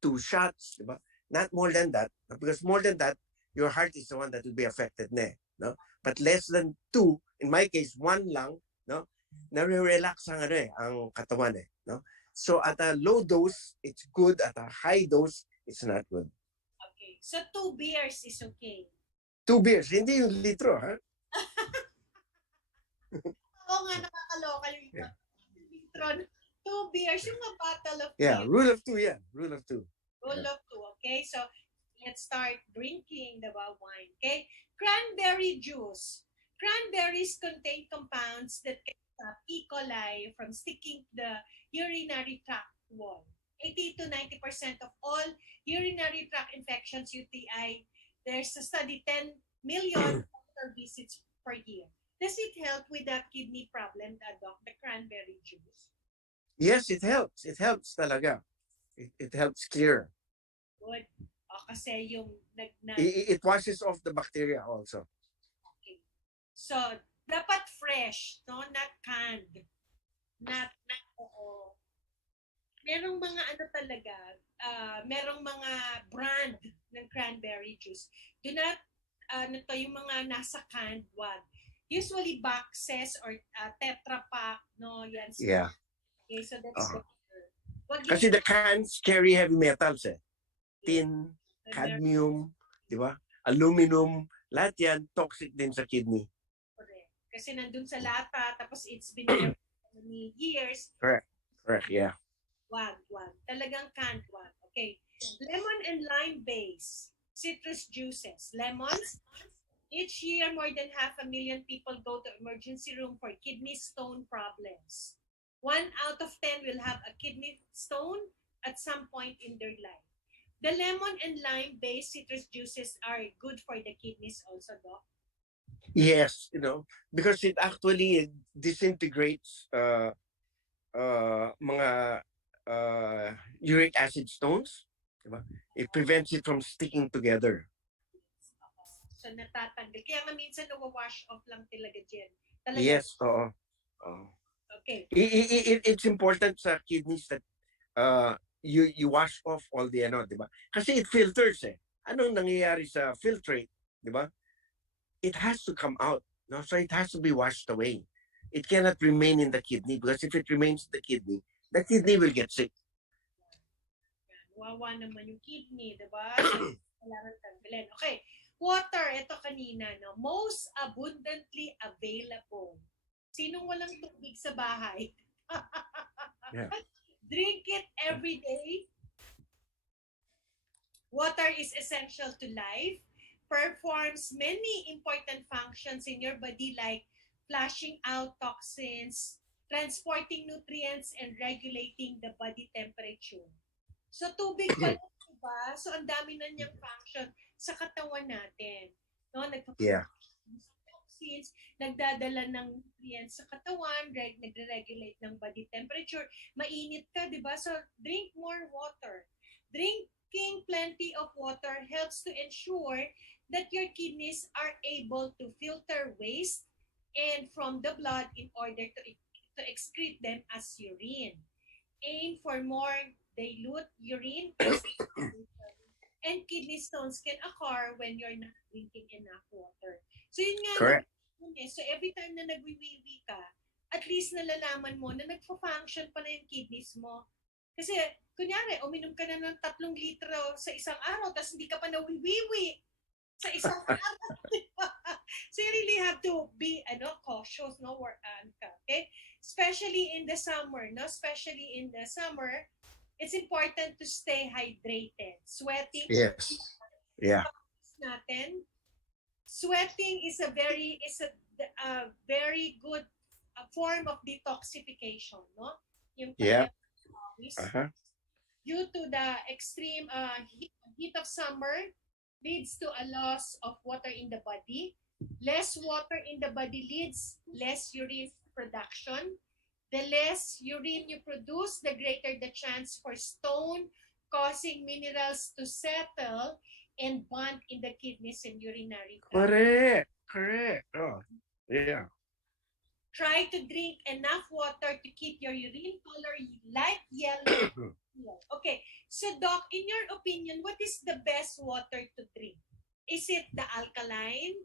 2 shots, diba? Not more than that, because more than that, your heart is the one that will be affected, no. But less than 2, in my case, 1 lang, no, nare-relax ang katawan, no. So at a low dose, it's good. At a high dose, it's not good. Okay. So 2 beers is okay. 2 beers, hindi yung litro, ha? Oo nga, nakakaloka yung iba. Litron. 2 beers, yung mga bottle of Yeah, beer. rule of 2, yeah. Rule of 2. Rule of 2, okay? So, let's start drinking the wine, okay? Cranberry juice. Cranberries contain compounds that can stop E. coli from sticking to the urinary tract wall. 80 to 90% of all urinary tract infections, UTI, there's a study, 10 million doctor visits per year. Does it help with that kidney problem, Doc, the cranberry juice? Yes, it helps. It helps talaga. It helps clear. Good. O, kasi yung It washes off the bacteria also. Okay. So, dapat fresh, no? Not canned. Not, oo. Merong mga ano talaga, merong mga brand ng cranberry juice. Do not, yung mga nasa canned, wag. Usually boxes or Tetra Pak, no? Yan. Yeah. Okay, so that's better. Kasi the cans carry heavy metals, tin, cadmium, di ba? Aluminum, lahat yan toxic din sa kidney. Correct. Kasi nandun sa lata, tapos it's been there for many years. Correct, yeah. Wag. Talagang canned wag. Okay. Lemon and lime base. Citrus juices. Lemons. Each year, more than 500,000 people go to emergency room for kidney stone problems. 1 out of 10 will have a kidney stone at some point in their life. The lemon and lime-based citrus juices are good for the kidneys also, Doc? Yes, because it actually disintegrates mga uric acid stones. Diba? It prevents it from sticking together. So natatanggal. Kaya nga minsan nawawash off lang talaga dyan. Yes, oo. Okay. It's important sa kidneys that you wash off all the diba? Kasi it filters Anong nangyayari sa filtrate, diba? It has to come out, no? So it has to be washed away. It cannot remain in the kidney because if it remains in the kidney will get sick. Wawa naman yung kidney, diba? Kailangan tanggalin. Okay. Water, ito kanina, no? Most abundantly available. Sinong walang tubig sa bahay? Yeah. Drink it every day. Water is essential to life. Performs many important functions in your body like flushing out toxins, transporting nutrients, and regulating the body temperature. So tubig pa lang, diba? So ang dami na niyang function sa katawan natin. No? Yeah. Toxins, nagdadala ng nutrients sa katawan, nagre-regulate ng body temperature. Mainit ka, di ba? So, drink more water. Drinking plenty of water helps to ensure that your kidneys are able to filter waste and from the blood in order to excrete them as urine. Aim for more dilute urine and kidney stones can occur when you're not drinking enough water. So yun nga, correct. So every time na nagwiwiwi ka, at least nalalaman mo na nagpo-function pa na yung kidneys mo. Kasi, kunyari, uminom ka na ng 3 litro sa isang araw, tapos hindi ka pa nawiwiwi sa isang araw. So you really have to be cautious, no? Okay? Especially in the summer, no? Especially in the summer, it's important to stay hydrated. Sweating. Yes. Yeah. Natin. Sweating is a very good form of detoxification, no? Yung due to the extreme heat of summer leads to a loss of water in the body. Less water in the body leads less urine production. The less urine you produce, the greater the chance for stone, causing minerals to settle and bond in the kidneys and urinary tract. Correct. Oh, yeah. Try to drink enough water to keep your urine color light yellow. Okay, so Doc, in your opinion, what is the best water to drink? Is it the alkaline,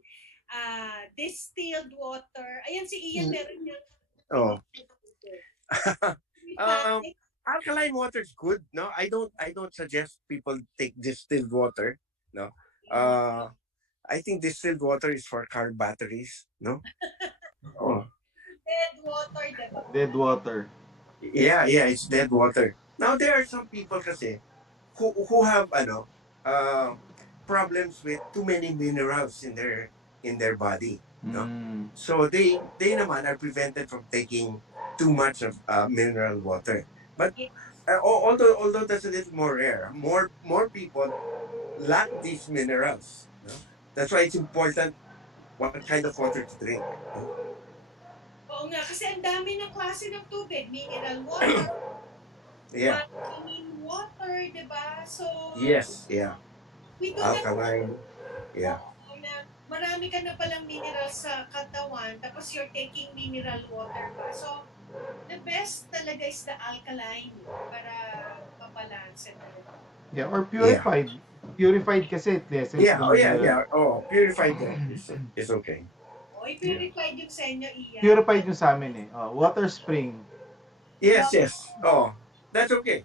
distilled water? Ayan si Ian, meron niyang Oh. Refined. Alkaline water is good. No, I don't suggest people take distilled water. No. I think distilled water is for car batteries. No. Oh. Dead water, diba? Dead water. Yeah, it's dead water. Now there are some people kasi who have problems with too many minerals in their body. No? So they naman are prevented from taking too much of mineral water. But although that's a little more rare, more people lack these minerals. No? That's why it's important what kind of water to drink. No? Oo nga, kasi ang dami ng klase ng tubig. Mineral water, Yeah. clean water, diba? So, Yes. Yeah. we do Alkaline. Yeah. na marami ka na palang mineral sa katawan, tapos you're taking mineral water pa. So, the best talaga is the alkaline para mabalance. Yeah, or purified. Purified kasi it lessens Yeah. Oh, the- yeah. Oh, purified is okay. O, i-purified yung sa inyo, Ian. Purified yung sa amin eh. Water spring. Yes. Oh, that's okay.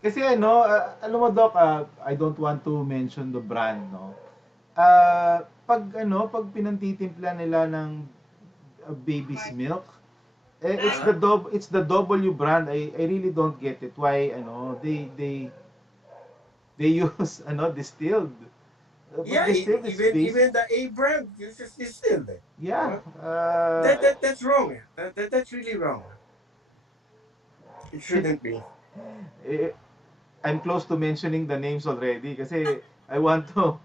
Kasi ano, alam mo Doc, I don't want to mention the brand, no. Pag pinantitimpla nila ng baby's milk, it's the W brand. I really don't get it why they use distilled. Yeah, Distilled is even the A brand uses distilled. Yeah. That's wrong. That's really wrong. It shouldn't be. I'm close to mentioning the names already kasi I want to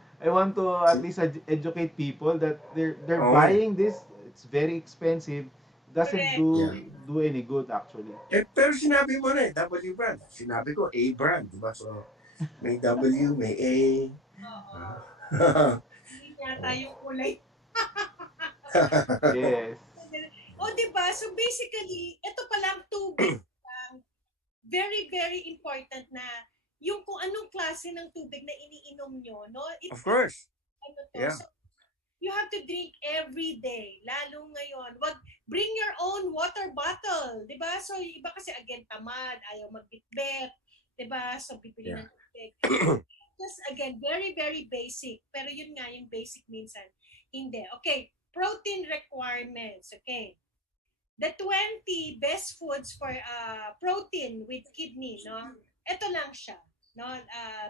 at least educate people that they're buying this. It's very expensive. Doesn't do any good actually. Pero sinabi mo na W brand. Sinabi ko A brand, diba? So may W, may A. Hindi yata yung kulay. Yes. O, diba? So, basically, ito palang tubig. Very, very important na yung kung anong klase ng tubig na iniinom nyo, no? Of course. Yeah. So, you have to drink every day, lalo ngayon. Bring your own water bottle, di ba? So, yung iba kasi, again, tamad, ayaw magbitbit, di ba? So, bibili ng tubig. Just, again, very, very basic. Pero yun nga, yung basic minsan, hindi. Okay, protein requirements, okay? The 20 best foods for protein with kidney, no? Ito lang siya, no?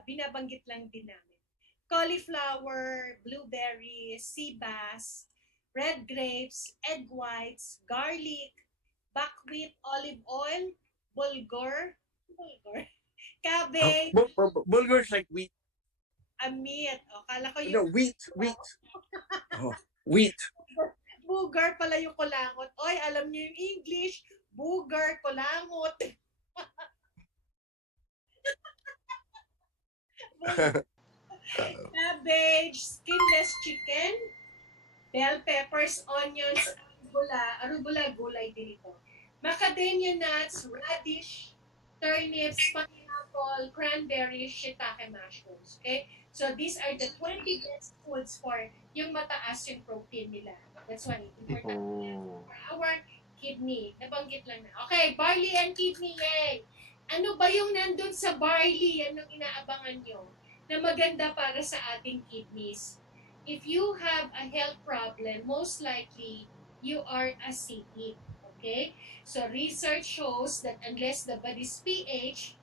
Binabanggit lang din namin. Cauliflower, blueberries, sea bass, red grapes, egg whites, garlic, buckwheat, olive oil, bulgur, cabbage. Bulgur is like wheat. Meat. O, kala ko No, yung... wheat. Wheat. Bugar pala yung kulangot. Oy, alam niyo yung English. Bugar, kulangot. Cabbage, skinless chicken, bell peppers, onions, arugula, gulay din ito. Macadamia nuts, radish, turnips, pineapple, cranberries, shiitake mushrooms. Okay? So these are the 20 best foods for yung mataas yung protein nila. That's why important for our kidney. Nabanggit lang na. Okay, barley and kidney, yay! Ano ba yung nandun sa barley? Yan ang inaabangan nyo na maganda para sa ating kidneys. If you have a health problem, most likely you are acidic. Okay? So research shows that unless the body's pH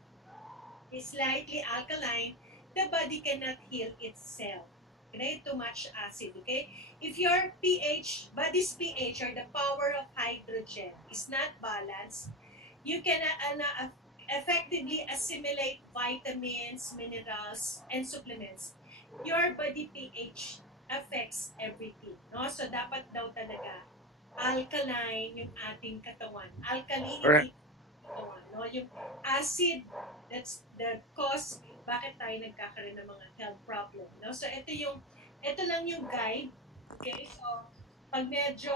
is slightly alkaline, the body cannot heal itself. Okay? Too much acid. Okay? If your pH, body's pH or the power of hydrogen is not balanced, you can effectively assimilate vitamins, minerals, and supplements. Your body pH affects everything. No? So dapat daw talaga alkaline yung ating katawan. Correct. Alkalinity ng katawan. No? Yung acid, that's the cause bakit tayo nagkakaroon ng mga health problem. No? So ito lang yung guide. Okay, so pag medyo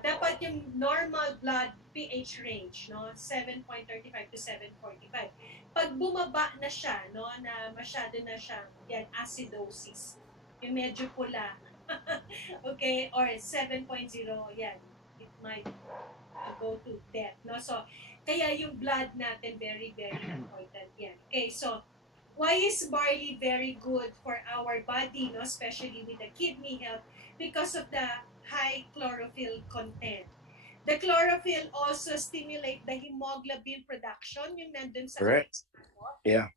dapat yung normal blood pH range, no, 7.35 to 7.45. Pag bumaba na siya, no, na masyado na siya, yan, acidosis. Yung medyo pula. Okay, or 7.0, yan, it might go to death, no? So, kaya yung blood natin very, very important yan. Okay, so, why is barley very good for our body, no, especially with the kidney health? Because of the high chlorophyll content. The chlorophyll also stimulate the hemoglobin production, yung nandun sa Correct. Yeah.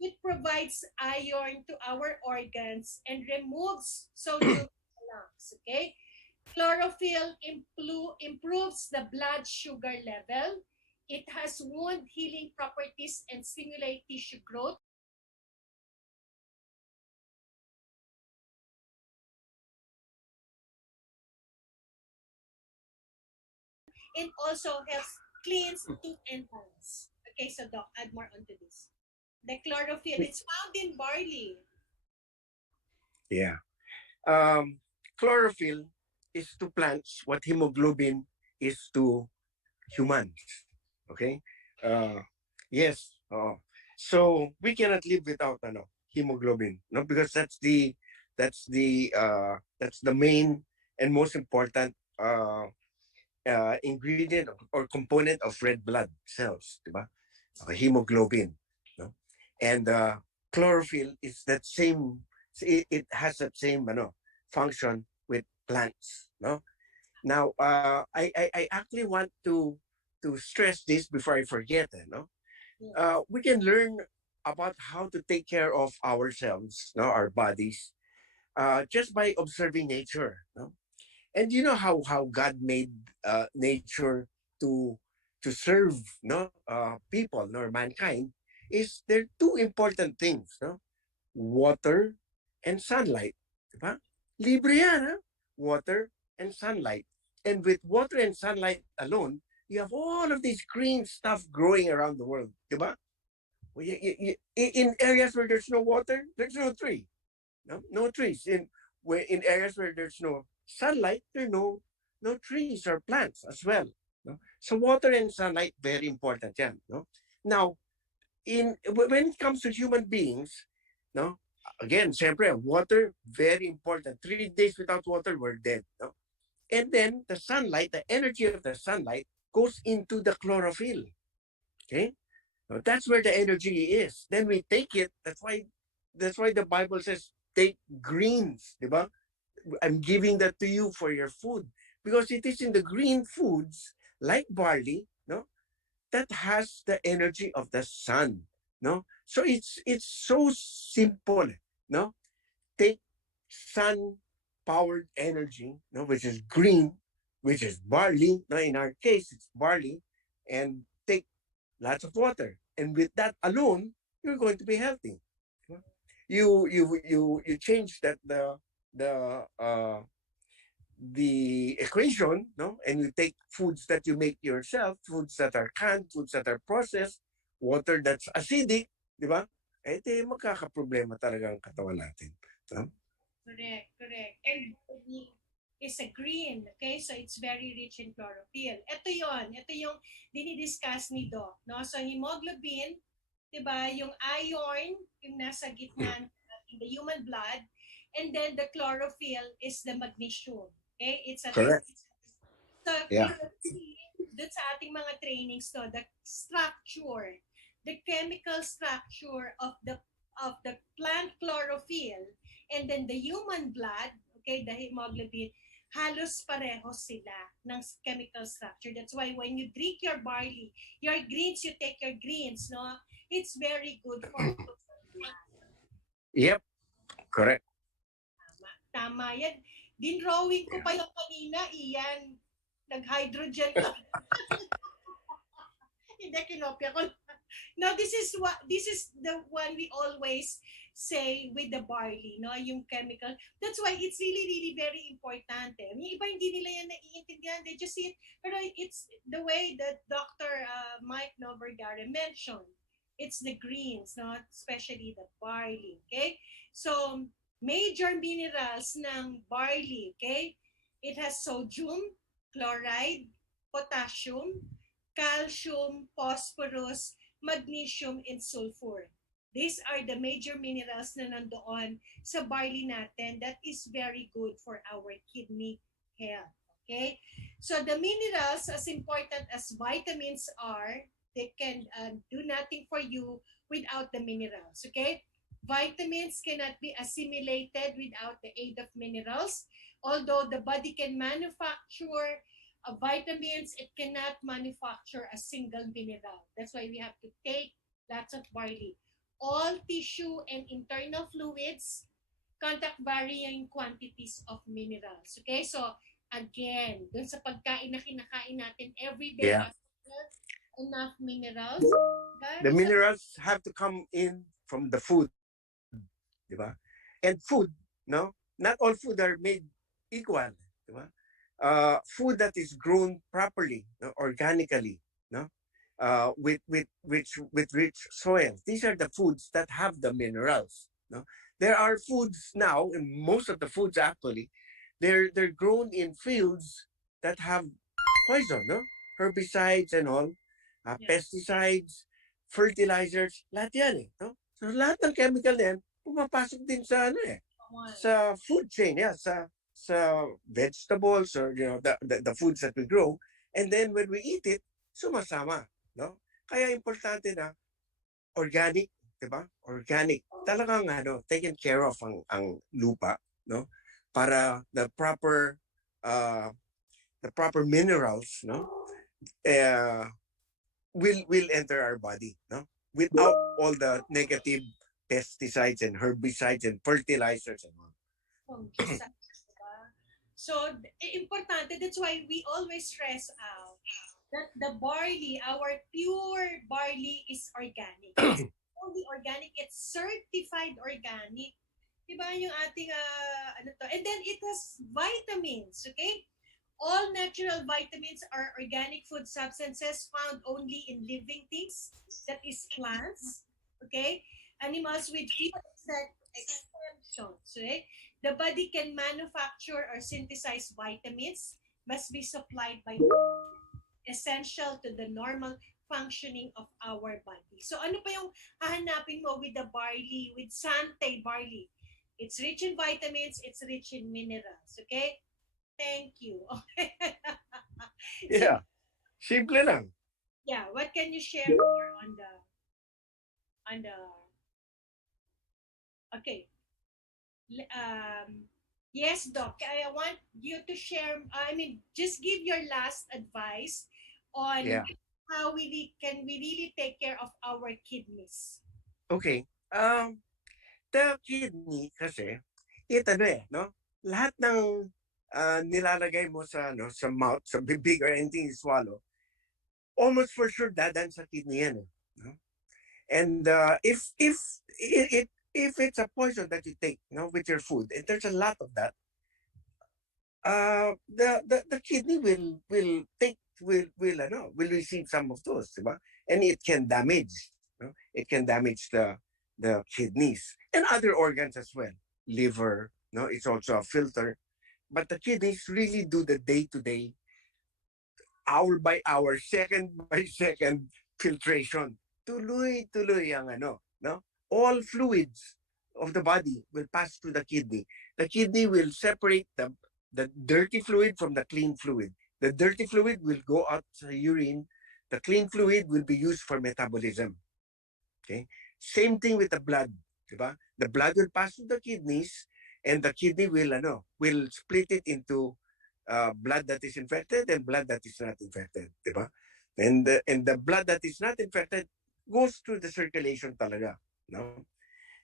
It provides iron to our organs and removes sodium from the lungs, okay? Chlorophyll improves the blood sugar level. It has wound healing properties and stimulate tissue growth. And also helps cleanse tooth and bones. Okay, so Doc, add more onto this. The chlorophyll, it's found in barley. Yeah. Chlorophyll is to plants what hemoglobin is to humans. Okay? Yes. So we cannot live without hemoglobin, no, because that's the main and most important ingredient or component of red blood cells, diba? Hemoglobin, no? And chlorophyll is that same. It has that same function with plants, no? Now, I actually want to stress this before I forget, no? We can learn about how to take care of ourselves, no, our bodies, just by observing nature, no? And you know how God made nature to serve, no, people nor mankind, is there are two important things, no? Water and sunlight, diba? Libre yan, ha? Water and sunlight. And with water and sunlight alone, you have all of these green stuff growing around the world, diba? In areas where there's no water, there's no tree, no trees. In areas where there's no sunlight, there are no trees or plants as well, no? So water and sunlight, very important yan, no? Now, when it comes to human beings, no, again, siyempre, water, very important. 3 days without water, we're dead, no? And then the sunlight, the energy of the sunlight goes into the chlorophyll, okay? So that's where the energy is. Then we take it. That's why the Bible says, take greens, diba? I'm giving that to you for your food, because it is in the green foods like barley, no, that has the energy of the sun, no. So it's so simple, no. Take sun powered energy, no, which is green, which is barley. Now in our case, it's barley, and take lots of water, and with that alone, you're going to be healthy. You change that the equation, no, and you take foods that you make yourself, foods that are canned, foods that are processed, water that's acidic, di ba? Eh, di magkakaproblema talaga ang katawan natin. No? Correct. And is a green, okay? So it's very rich in chlorophyll. Ito yung dinidiscuss ni Doc, no? So hemoglobin, di ba, yung iron, yung nasa gitna in the human blood, and then the chlorophyll is the magnesium. Okay? It's a Correct. So, Yeah. dun sa ating mga trainings, no, the structure, the chemical structure of the plant chlorophyll, and then the human blood, okay, the hemoglobin, halos pareho sila ng chemical structure. That's why when you drink your barley, your greens, you take your greens, no? It's very good for Yep. Correct. Tama yan. Dinrawing ko pa lang kanina, Ian. Nag-hydrogen ka. Hindi, kinopya ko. No, this is the one we always say with the barley, no, yung chemical. That's why it's really, really very important. Eh. Yung iba hindi nila yan naiintindihan. They just see it. Pero it's the way that Dr. Mike Novergara mentioned. It's the greens, no? Especially the barley, okay? So, major minerals ng barley, okay? It has sodium, chloride, potassium, calcium, phosphorus, magnesium, and sulfur. These are the major minerals na nandoon sa barley natin that is very good for our kidney health. Okay? So the minerals, as important as vitamins are, they can do nothing for you without the minerals. Okay? Vitamins cannot be assimilated without the aid of minerals. Although the body can manufacture vitamins, it cannot manufacture a single mineral. That's why we have to take lots of barley. All tissue and internal fluids contact varying quantities of minerals. Okay? So, again, dun sa pagkain na kinakain natin every day, Yeah. enough minerals. The minerals have to come in from the food, di ba? And food, no? Not all food are made equal, di ba? Food that is grown properly, no? Organically, no? With rich soil. These are the foods that have the minerals. No, there are foods now, and most of the foods actually, they're grown in fields that have poison, no, herbicides and all, pesticides, fertilizers, lahat yan eh, no. So lahat ng chemical na yan, pumapasok din sa ano eh, sa food chain, sa vegetables or the foods that we grow, and then when we eat it, sumasama. No? Kaya importante na organic, 'di ba? Organic. Talagang taken care of ang lupa, no? Para the proper minerals, no? Will enter our body, no? Without all the negative pesticides and herbicides and fertilizers and all. So, importante, that's why we always stress out that the barley, our pure barley is organic. It's only organic, it's certified organic. Diba yung ating, and then it has vitamins, okay? All natural vitamins are organic food substances found only in living things, that is plants, okay? Animals with few exemptions, okay? The body can manufacture or synthesize vitamins, must be supplied by essential to the normal functioning of our body. So ano pa yung hahanapin mo with the barley, with Sante barley? It's rich in vitamins, it's rich in minerals, okay? Thank you. Okay. Yeah. Simple lang. Yeah, what can you share here on the okay. Yes, Doc. I want you to share, just give your last advice on how we really take care of our kidneys. Okay. The kidney kasi, ito no? Lahat ng nilalagay mo sa mouth, sa bibig or anything you swallow, almost for sure dadan sa kidney yan. No? And if it's a poison that you take, with your food, and there's a lot of that, the kidney will receive some of those, diba? And it can damage. It can damage the kidneys and other organs as well. Liver, it's also a filter. But the kidneys really do the day-to-day, hour by hour, second by second filtration. Tuloy-tuloy ang all fluids of the body will pass through the kidney. The kidney will separate the dirty fluid from the clean fluid. The dirty fluid will go out to urine. The clean fluid will be used for metabolism. Okay? Same thing with the blood. Diba? The blood will pass through the kidneys, and the kidney will split it into blood that is infected and blood that is not infected. Diba? And the blood that is not infected goes through the circulation talaga. No?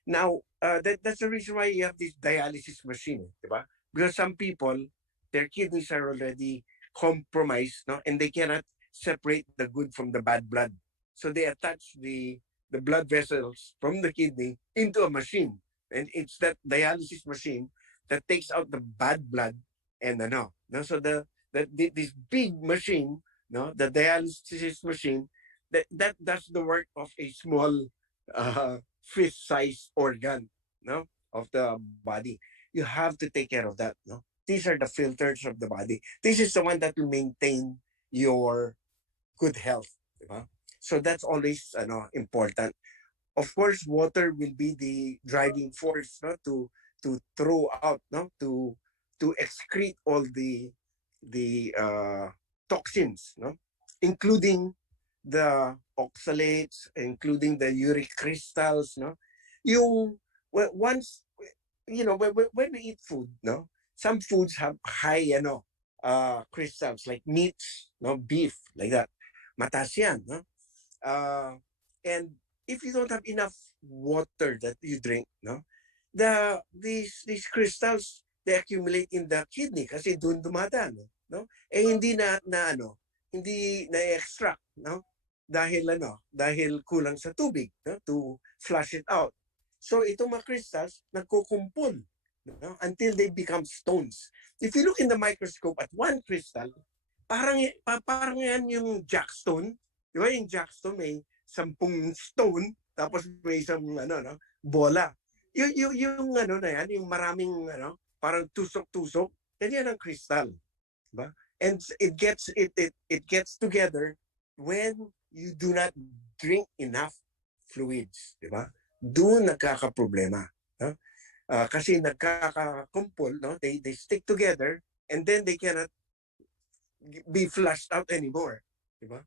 Now, that's the reason why you have this dialysis machine. Diba? Because some people, their kidneys are already compromised, and they cannot separate the good from the bad blood. So they attach the blood vessels from the kidney into a machine. And it's that dialysis machine that takes out the bad blood and no. So this big machine, no, the dialysis machine, that does the work of a small fist-sized organ, no, of the body. You have to take care of that, no. These are the filters of the body. This is the one that will maintain your good health, diba? So that's always important. Of course, water will be the driving force, no, to throw out, no, to excrete all the toxins, no, including the oxalates, including the uric crystals, no. Once when we eat food, no, some foods have high, crystals like meats, no, beef, like that. Mataas yan, no? And if you don't have enough water that you drink, no, these crystals, they accumulate in the kidney kasi doon dumadaan, no? Hindi hindi na-extract, no? Dahil kulang sa tubig, no, to flush it out. So itong mga crystals nagkukumpol, no, until they become stones. If you look in the microscope at one crystal, parang yan yung jackstone. Di ba yung jackstone may 10 stone, tapos may isang bola. Yung na yan, yung maraming parang tusok-tusok, yan ang crystal. Diba? And it gets together when you do not drink enough fluids, di ba? Doon nagkakaproblema. No? Kasi nagkakakumpol, no? They stick together and then they cannot be flushed out anymore. Diba?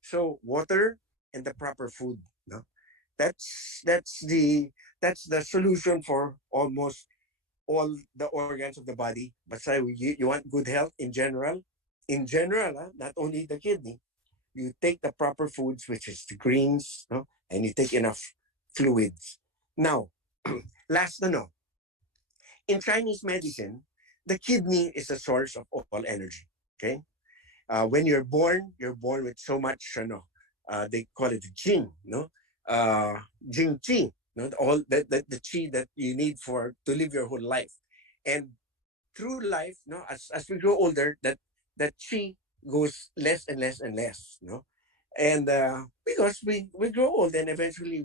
So water and the proper food, no? That's the solution for almost all the organs of the body. But you want good health in general, not only the kidney. You take the proper foods, which is the greens, no? And you take enough fluids. Now, last in Chinese medicine, the kidney is the source of all energy. Okay, when you're born with so much, they call it Jing, no, Jing Qi, no, all the Qi that you need to live your whole life, and through life, no, as we grow older, that Qi goes less and less and less, no, and because we grow old and eventually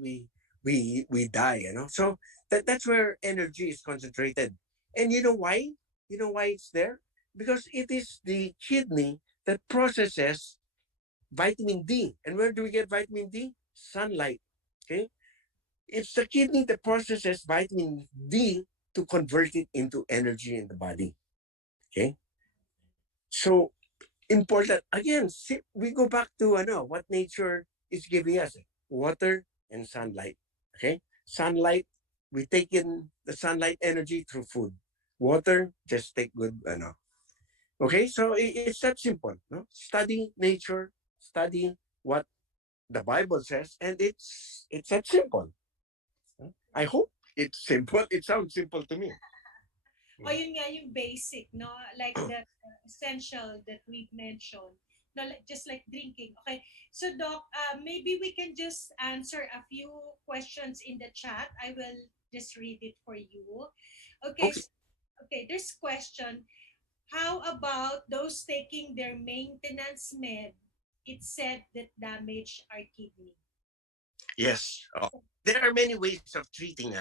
we die, so that's where energy is concentrated. And you know why? You know why it's there? Because it is the kidney that processes vitamin D. And where do we get vitamin D? Sunlight. Okay? It's the kidney that processes vitamin D to convert it into energy in the body. Okay? So important. Again, we go back to what nature is giving us. Water and sunlight. Okay? Sunlight, we take in the sunlight energy through food. Water, just take good, Okay, so it's that simple. No? Study nature, study what the Bible says, and it's that simple. I hope it's simple. It sounds simple to me. O yun nga yung basic, no? Like the essential that we've mentioned. No, just like drinking. Okay, so Doc, maybe we can just answer a few questions in the chat. I will just read it for you. Okay. Okay, there's question. How about those taking their maintenance med? It said that damage our kidney. Yes. There are many ways of treating,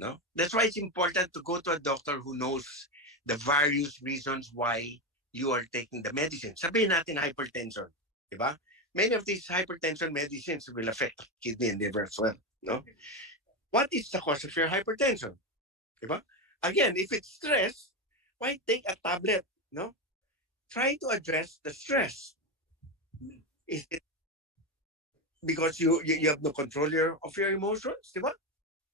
no? That's why it's important to go to a doctor who knows the various reasons why you are taking the medicine. Sabihin natin hypertension, di ba? Many of these hypertension medicines will affect kidney and liver as well, no? What is the cause of your hypertension? Di ba? Again, if it's stress, why take a tablet, no? Try to address the stress. Is it because you have no control of your emotions, di ba?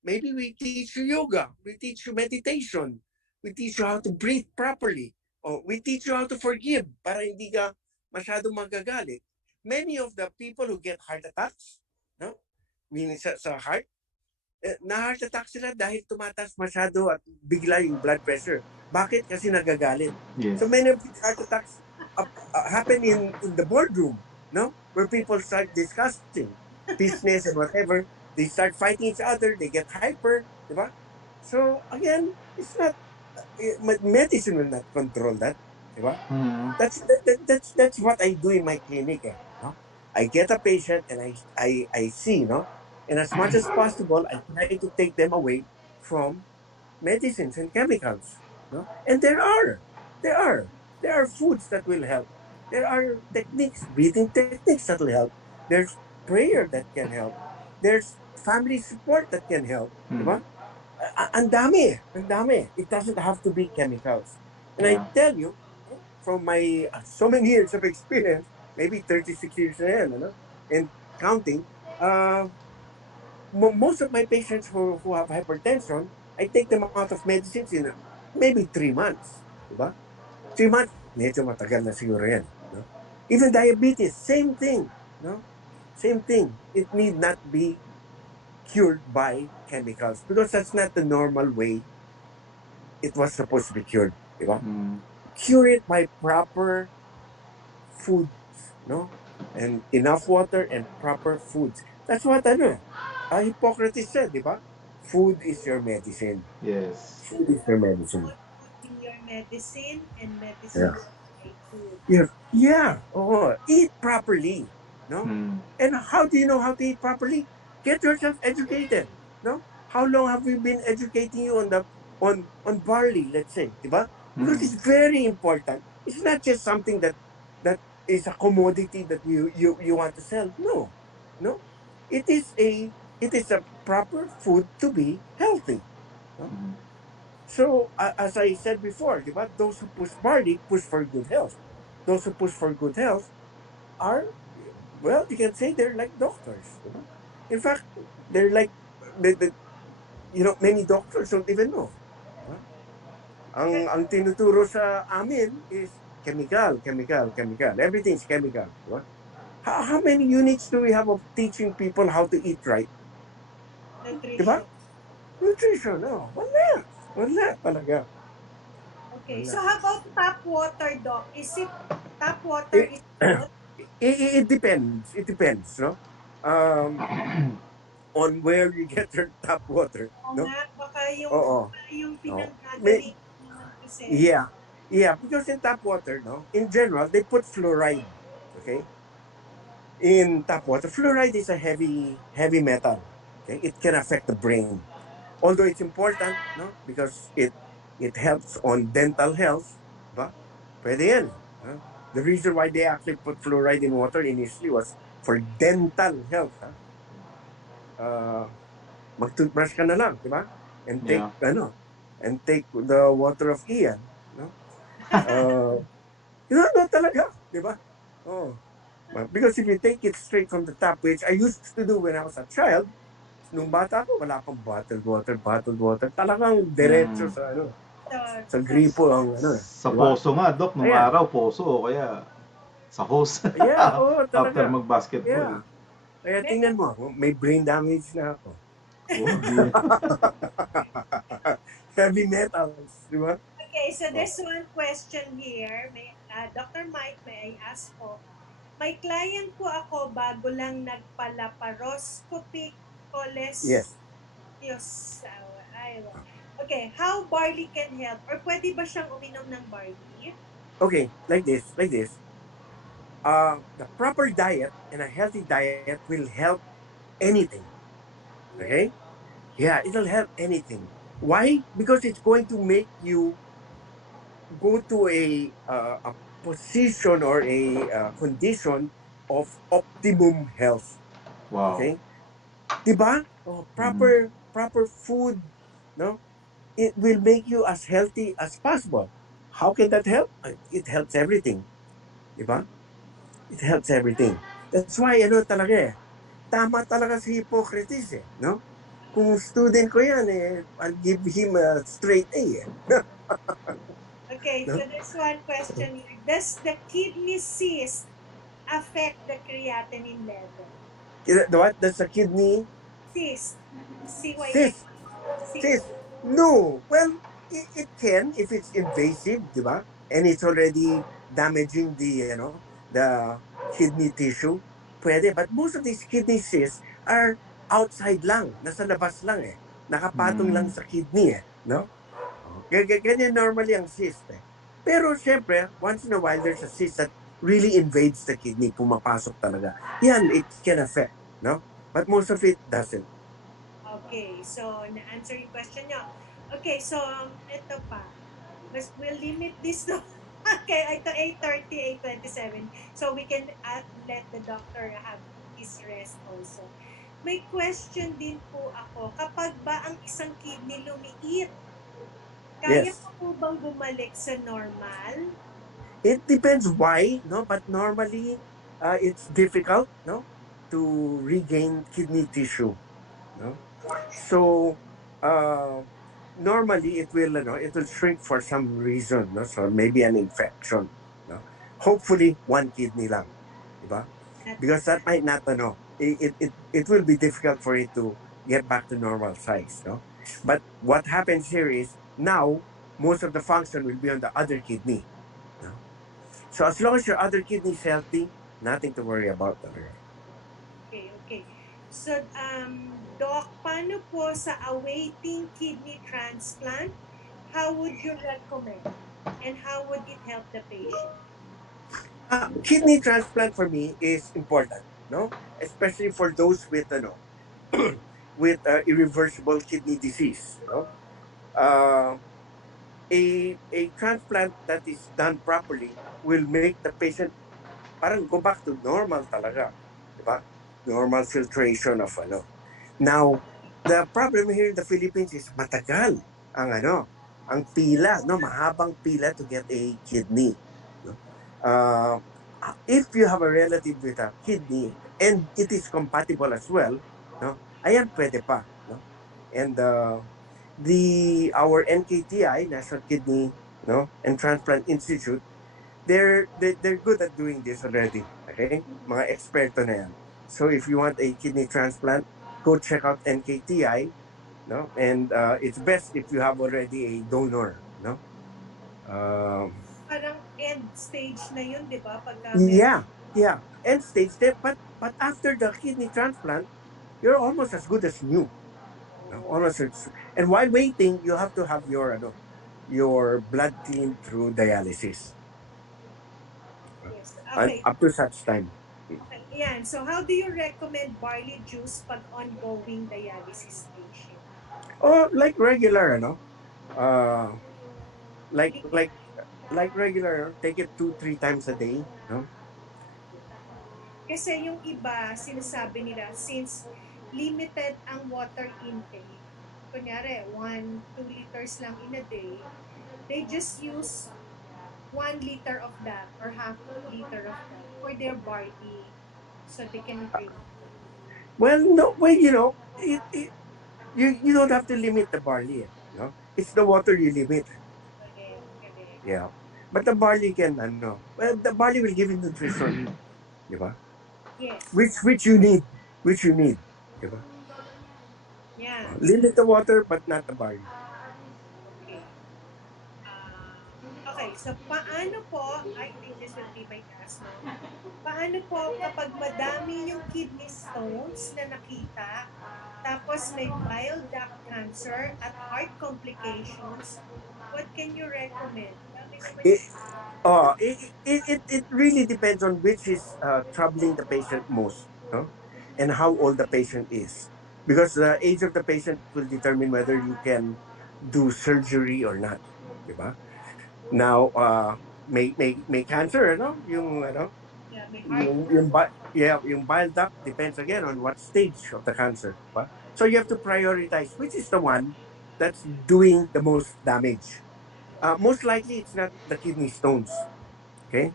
Maybe we teach you yoga, we teach you meditation, we teach you how to breathe properly, or we teach you how to forgive para hindi ka masyadong magagalit. Many of the people who get heart attacks, no? Meaning sa heart, na-heart attack sila dahil tumataas masyado at bigla yung blood pressure. Bakit? Kasi nagagalit. Yes. So many of these heart attacks happen in the boardroom, no? where people start discussing business and whatever. They start fighting each other. They get hyper, diba? So again, it's not medicine will not control that, diba? Mm. That's what I do in my clinic. No? I get a patient and I see, no, and as much as possible, I try to take them away from medicines and chemicals. No? And there are, there are foods that will help. There are techniques, breathing techniques that will help. There's prayer that can help. There's family support that can help. Mm. Diba? Ang dami, ang dami. It doesn't have to be chemicals. And I Yeah. tell you, from my so many years of experience, maybe 36 years na yan, ano? And counting, most of my patients who have hypertension, I take them out of medicines in maybe 3 months. Diba? 3 months, medyo matagal na siguro yan. No? Even diabetes, same thing. No? Same thing. It need not be cured by chemicals because that's not the normal way it was supposed to be cured. Diba? Mm. Cure it by proper foods, no? And enough water and proper foods. That's what Hippocrates said, di ba? Food is your medicine. Yes. Food is your medicine. Food in your medicine and medicine Yeah. in food. Yeah. Oh, eat properly, no? Mm. And how do you know how to eat properly? Get yourself educated, no? How long have we been educating you on the on barley, let's say, di ba? Because Mm. it's very important. It's not just something that is a commodity that you want to sell. No, no. It is a proper food to be healthy. No? Mm. So as I said before, di ba? Those who push barley push for good health. Those who push for good health are, well, you can say they're like doctors. Di ba? In fact, they're like many doctors don't even know. Di ba? Ang tinuturo sa amin is chemical, chemical, chemical. Everything's chemical. Di ba? How many units do we have of teaching people how to eat right? Di ba? Nutrition. Nutrition, no. Wala. Wala talaga. Okay. Wala. So how about tap water, Doc? Is it tap water Eh, is good? It depends. It depends, no? On where you get your tap water, O no? nga, baka Oo. yung No. pinanggagaling naman kasi. Yeah. Yeah, because in tap water, no, in general, they put fluoride. Okay? In tap water, fluoride is a heavy metal. Okay? It can affect the brain. Although it's important, no, because it helps on dental health, ba? Pwede yan. No? The reason why they actually put fluoride in water initially was for dental health. Mag-toothbrush ka na lang, di ba? And take, Yeah. and take the water of Ian, no? No, talaga, di ba? Oh. Because if you take it straight from the tap, which I used to do when I was a child, nung bata ko, wala pang bottled water. Talagang diretso Mm. sa gripo ang Sa diba? poso nga, Doc, nung Ayan. araw, poso, o kaya sa hose. Yeah, oo, After talaga. mag-basketball. Yeah. Kaya tingnan mo, may brain damage na ako. Heavy metals, di ba? Okay, so there's one question here. Dr. Mike, may I ask po? May client po ako bago lang nagpalaparoscopic Yes. Okay, how barley can help? Or pwede ba siyang uminom ng barley? Okay, like this. The proper diet and a healthy diet will help anything. Okay? Yeah, it'll help anything. Why? Because it's going to make you go to a position or a condition of optimum health. Wow. Okay? Diba? Oh, proper food, no? It will make you as healthy as possible. How can that help? It helps everything. Diba? It helps everything. That's why, talaga tama talaga si Hippocrates no? Kung student ko yan, I'll give him a straight A. Okay, so there's one question here. Does the kidney cyst affect the creatinine level? What? That's a kidney Cyst. cyst. Cyst. No. Well, it can if it's invasive, di ba? And it's already damaging the kidney tissue. pwede. But most of these kidney cysts are outside lang. Nasa labas lang eh. Nakapatong lang sa kidney eh. No? Ganyan normally ang cyst eh. Pero syempre, once in a while, there's a cyst that really invades the kidney, pumapasok talaga. Yan, it can affect, no? But most of it doesn't. Okay, so na-answer yung question nyo. Okay, so ito pa. We'll limit this to okay, ito 8:30, 8:27. So we can let the doctor have his rest also. May question din po ako. Kapag ba ang isang kidney lumiit, kaya Yes. po bang bumalik sa normal? It depends why, no? But normally, it's difficult, no? To regain kidney tissue, no? So, normally it will shrink for some reason, no? So maybe an infection, no? Hopefully one kidney lang, diba? Because that might not, it will be difficult for it to get back to normal size, no? But what happens here is now most of the function will be on the other kidney, no? So as long as your other kidney is healthy, nothing to worry about. Okay, okay. So, Doc, paano po sa awaiting kidney transplant? How would you recommend? And how would it help the patient? Kidney transplant for me is important, no? Especially for those with with irreversible kidney disease, no? A transplant that is done properly will make the patient parang go back to normal talaga, di ba? Normal filtration of Now, the problem here in the Philippines is matagal ang pila, no? Mahabang pila to get a kidney, no? If you have a relative with a kidney and it is compatible as well, no? Ayan, pwede pa, no? And our NKTI, National Kidney, no, and Transplant Institute, they're good at doing this already. Okay, mga eksperto na yan. So if you want a kidney transplant, go check out NKTI, no, and it's best if you have already a donor, no. Parang end stage na yun, di ba? Yeah, end stage there, but after the kidney transplant, you're almost as good as new. No? And while waiting, you have to have your blood cleaned through dialysis. Yes. Okay. Up to such time. Okay. Yan. So how do you recommend barley juice pag ongoing dialysis patient? Oh, like regular, like regular, take it 2-3 times a day, no? Kasi yung iba, sinasabi nila, since limited ang water intake, kunyari, 1-2 liters lang in a day, they just use 1 liter of that or half liter of that for their barley so they can drink. Well, no, you don't have to limit the barley, no? It's the water you limit. Yeah. But the barley can, the barley will give you nutrition, di ba? Yes. Which you need, di ba? Yeah. Limit the water but not the barley. Okay. Okay, so paano po, I think this will be my last no? Paano po kapag madami yung kidney stones na nakita, tapos may bile duct cancer at heart complications, what can you recommend? It really depends on which is troubling the patient most, no? And how old the patient is. Because the age of the patient will determine whether you can do surgery or not, di ba? Now, may cancer, yung bile duct depends again on what stage of the cancer, ba? So you have to prioritize which is the one that's doing the most damage. Most likely it's not the kidney stones, okay?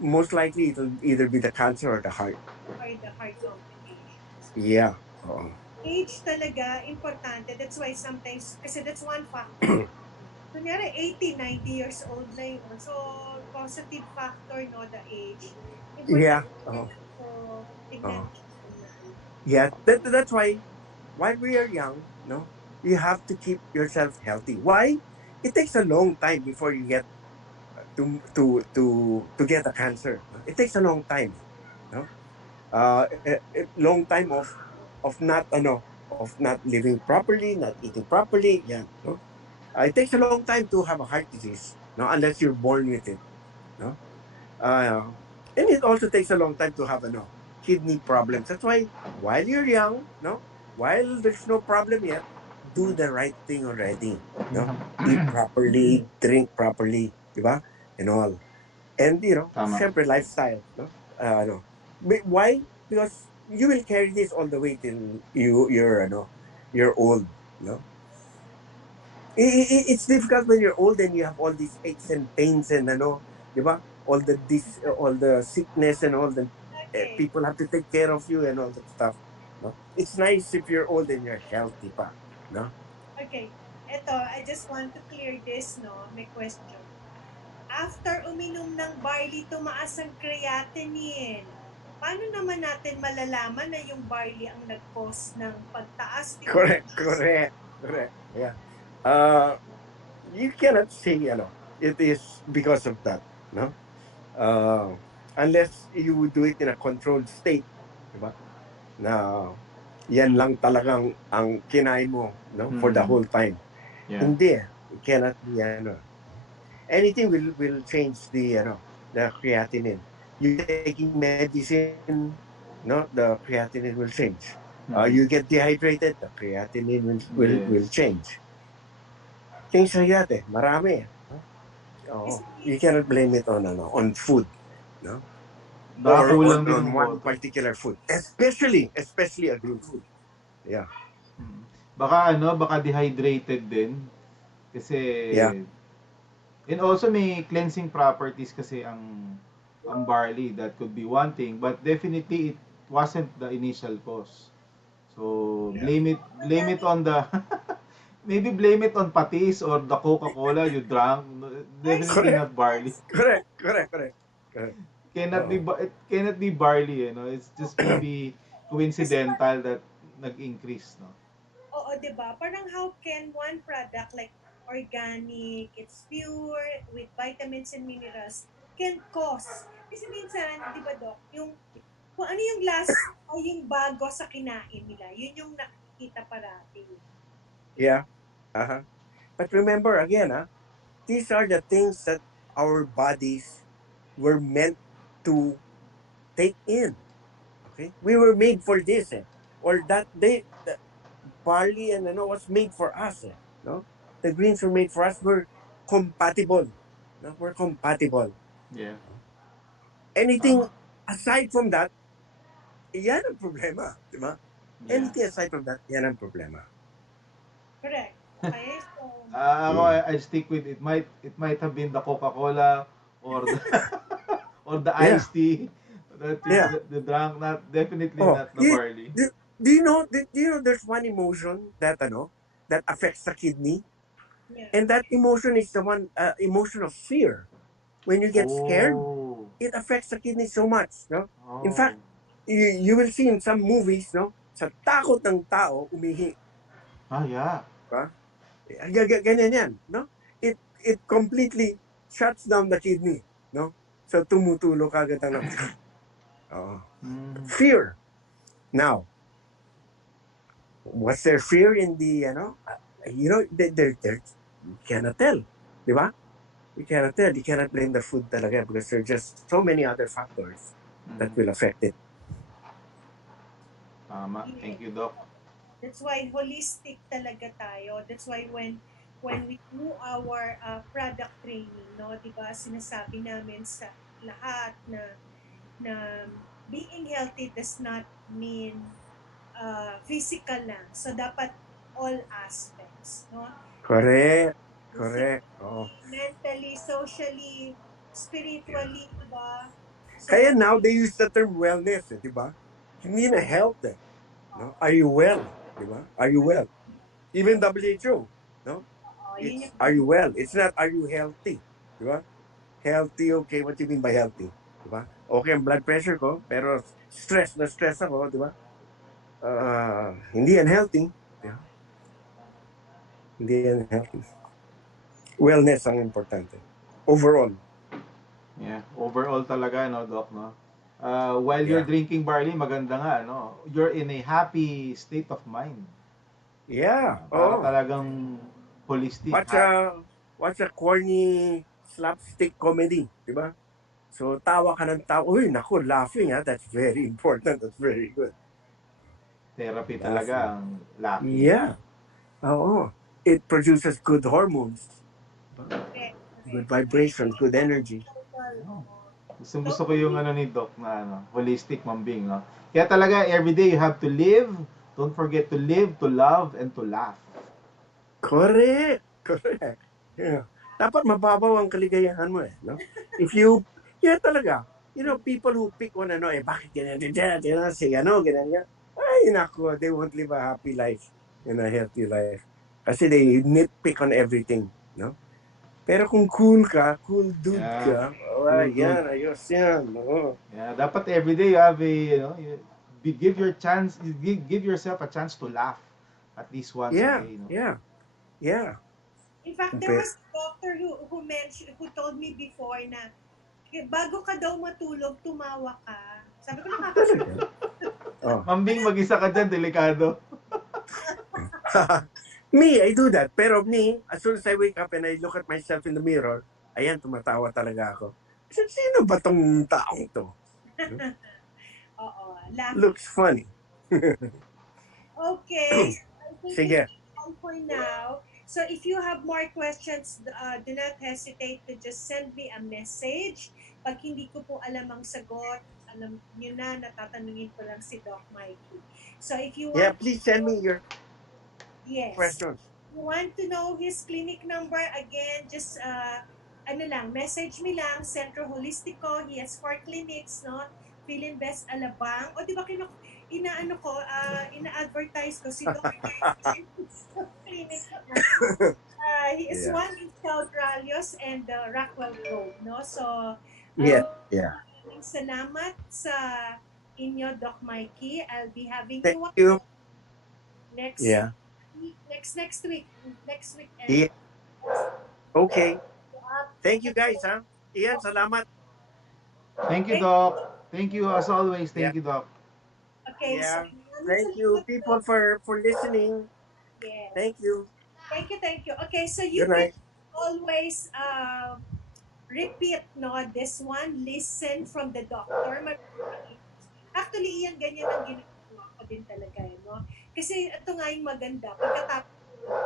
Most likely it'll either be the cancer or the heart. Or the heart complications. Yeah. Age talaga, importante. That's why sometimes, kasi that's one factor. Kunyari, 80, 90 years old na yun. So, positive factor, no, the age. Yeah. So, tignan. Yeah, that's why while we are young, no, you have to keep yourself healthy. Why? It takes a long time before you get to get a cancer. It takes a long time, no? long time of not of not living properly, not eating properly. Yeah, no. It takes a long time to have a heart disease, no, unless you're born with it, no. Uh, and it also takes a long time to have kidney problems. That's why while you're young, no, while there's no problem yet, do the right thing already, no. Eat properly, drink properly, diba? And all. And Tama. syempre lifestyle, no? No. Why? Because you will carry this all the way till you're old, no? It's difficult when you're old and you have all these aches and pains and di ba? All the sickness and all the Okay. people have to take care of you and all that stuff. No? It's nice if you're old and you're healthy pa, no? Okay. Eto, I just want to clear this, no? May question. After uminom ng barley, tumaas ang creatinine. Paano naman natin malalaman na yung barley ang nag-cause ng pagtaas nitong Correct, correct, correct. Yeah. Uh, you cannot say, it is because of that, no? Uh, unless you do it in a controlled state, di ba? Na yan lang talagang ang kinain mo, no? For the whole time. Yeah. Hindi eh. It cannot be, anything will change the creatinine. You taking medicine, no? The creatinine will change. You get dehydrated, the creatinine will Yes. change. Things like that eh. Marami eh. No? Oo. You cannot blame it on food, no? Baka Or kulang din on ng one water. particular food. Especially a green food. Yeah. Baka dehydrated din. Kasi, Yeah. and also may cleansing properties kasi ang barley. That could be one thing, but definitely it wasn't the initial cause. So, Yeah. blame it on the, maybe blame it on patis or the Coca-Cola you drank. Definitely Correct. not barley. Correct. Oo. It cannot be barley, It's just maybe coincidental that nag-increase, no? Oo, 'di ba? Parang how can one product like organic, it's pure with vitamins and minerals can cause. Kasi minsan, 'di ba, Doc, yung kung ano yung last o yung bago sa kinain nila, yun yung nakikita parati. Yeah. Uh-huh. But remember again, these are the things that our bodies were meant to take in. Okay? We were made for this, eh? Or the barley and was made for us, eh? No? The greens were made for us. We're compatible. No? We're compatible. Yeah. Anything Tama. aside from that, yan ang problema. Di ba? Yeah. Anything aside from that, yan ang problema. Correct. Okay, so Ako, I stick with it. Might have been the Coca-Cola or the or the Yeah. iced tea that you Yeah. the drunk, not definitely Oh, not the barley. do you know there's one emotion that that affects the kidney, yeah. and that emotion is the one emotion of fear. When you get scared, Oh. it affects the kidney so much, no? In Oh. fact, you will see in some movies, no? Sa takot ng tao, umihi. Yeah. Diba? Ganyan yan, no? It completely shuts down the kidney, no? So tumutulo kagad ang Oo. Fear. Now, was there fear in the, you cannot tell, di ba? You cannot tell. You cannot blame the food talaga because there are just so many other factors that will affect it. Tama. Thank you, Doc. That's why holistic talaga tayo. That's why when we do our product training, no, 'di ba? Sinasabi namin sa lahat na being healthy does not mean physical lang. So dapat all aspects, no? Correct. Oh. Mentally, socially, spiritually, 'di ba? So, Kaya now they use the term wellness, di ba? Hindi na health eh. No? Are you well? Di ba? Are you well? Even WHO, no? yun It's yung are you well? It's not are you healthy? Di ba? Healthy, okay. What do you mean by healthy? Di ba? Okay ang blood pressure ko, pero stress ako, di ba? Hindi yan healthy. Di ba? Hindi yan healthy. Wellness ang importante. Overall. Yeah. Overall talaga, no, Doc, no? While you're Yeah. drinking barley, maganda nga, no? You're in a happy state of mind. Yeah. Para Oh. talagang holistic. What's a corny slapstick comedy, di ba? So tawa ka ng tawa. Uy, naku, laughing that's very important. That's very good. Therapy Laughing. talaga ang laughing. Yeah. Oo. It produces good hormones, Correct, good correct. vibrations, good energy. Total, oo. Gusto ko yung ano ni Doc na ano, holistic mambing, no? Kaya talaga everyday you have to live. Don't forget to live, to love, and to laugh. Correct. Correct. Yeah. Dapat mababaw ang kaligayahan mo no? If you, yeah talaga. You know, people who pick on bakit ganyan, si ganyan. Ay, nako, they won't live a happy life and a healthy life. Kasi they nitpick on everything, no? Pero kung cool dude ka, Cool yan, dude. ayos yan. Oo. Yeah, dapat everyday you have a, give give yourself a chance to laugh at least once a Yeah, day, no? yeah. In fact, there was a doctor who mentioned, who told me before na bago ka daw matulog, tumawa ka. Sabi ko, nakakasama. Mambing, mag-isa ka dyan, delikado. Me, I do that. Pero me, as soon as I wake up and I look at myself in the mirror, ayan, tumatawa talaga ako. Sino ba tong taong to? Oo, laugh. Looks funny. Okay. Sige. All for now. So if you have more questions, do not hesitate to just send me a message. Pag hindi ko po alam ang sagot, alam nyo na, natatanungin ko lang si Doc Mikey. So if you want, Yeah, please send me your yes, questions. you want to know his clinic number, again, just message me lang, Centro Holistico. He has 4 clinics, no? Philinvest Alabang. O, di ba ina-advertise ko si Dr. clinic. He is one in South Ralios and Rockwell Road, no? So, Yeah. maraming salamat sa inyo, Doc Mikey. I'll be having Thank you. next week. Yeah. Okay. Thank you guys, ha? Iyan, salamat. Thank you, Doc. Thank you as always. Thank you, Doc. Okay, Yeah. so Thank you, people, for listening. yes. Thank you. Thank you. Okay, so you Good night. can always repeat this one, listen from the doctor. Actually, iyan ganyan ang ginagawa ko din talaga, no? Kasi ito nga yung maganda. Pagkatapos,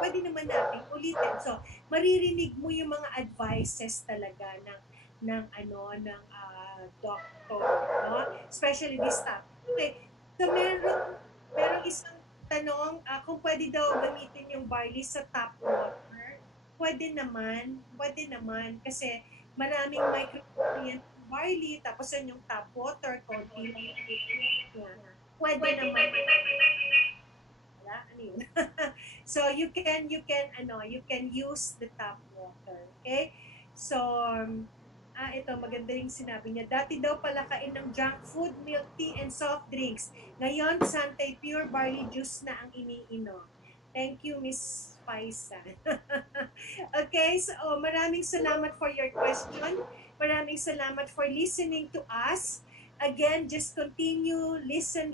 pwede naman natin ulitin. So, maririnig mo yung mga advices talaga ng doctor, no? Especially this topic. Okay. So, merong isang tanong, kung pwede daw gamitin yung barley sa tap water. Pwede naman, kasi maraming micronutrients yung barley, tapos yan yung tap water, konti lang. Pwede naman. Wala, ano yun? So you can use the tap water. Okay? So ito, maganda rin sinabi niya. Dati daw pala kain ng junk food, milk tea, and soft drinks. Ngayon, Santay Pure Barley Juice na ang iniinom. Thank you, Miss Paisa. Okay, so maraming salamat for your question. Maraming salamat for listening to us. Again, just continue, listen.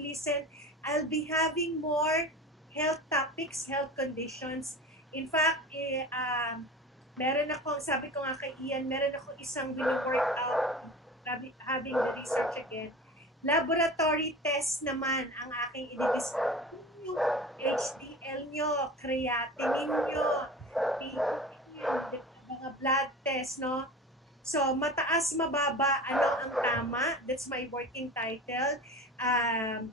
I'll be having more health topics, health conditions. In fact, meron akong, sabi ko nga kay Ian, meron akong isang wino-workout, having the research again. Laboratory test naman ang aking i-discuss. Yung HDL nyo, creatinine nyo, mga blood test, no? So, mataas, mababa, ano ang tama? That's my working title.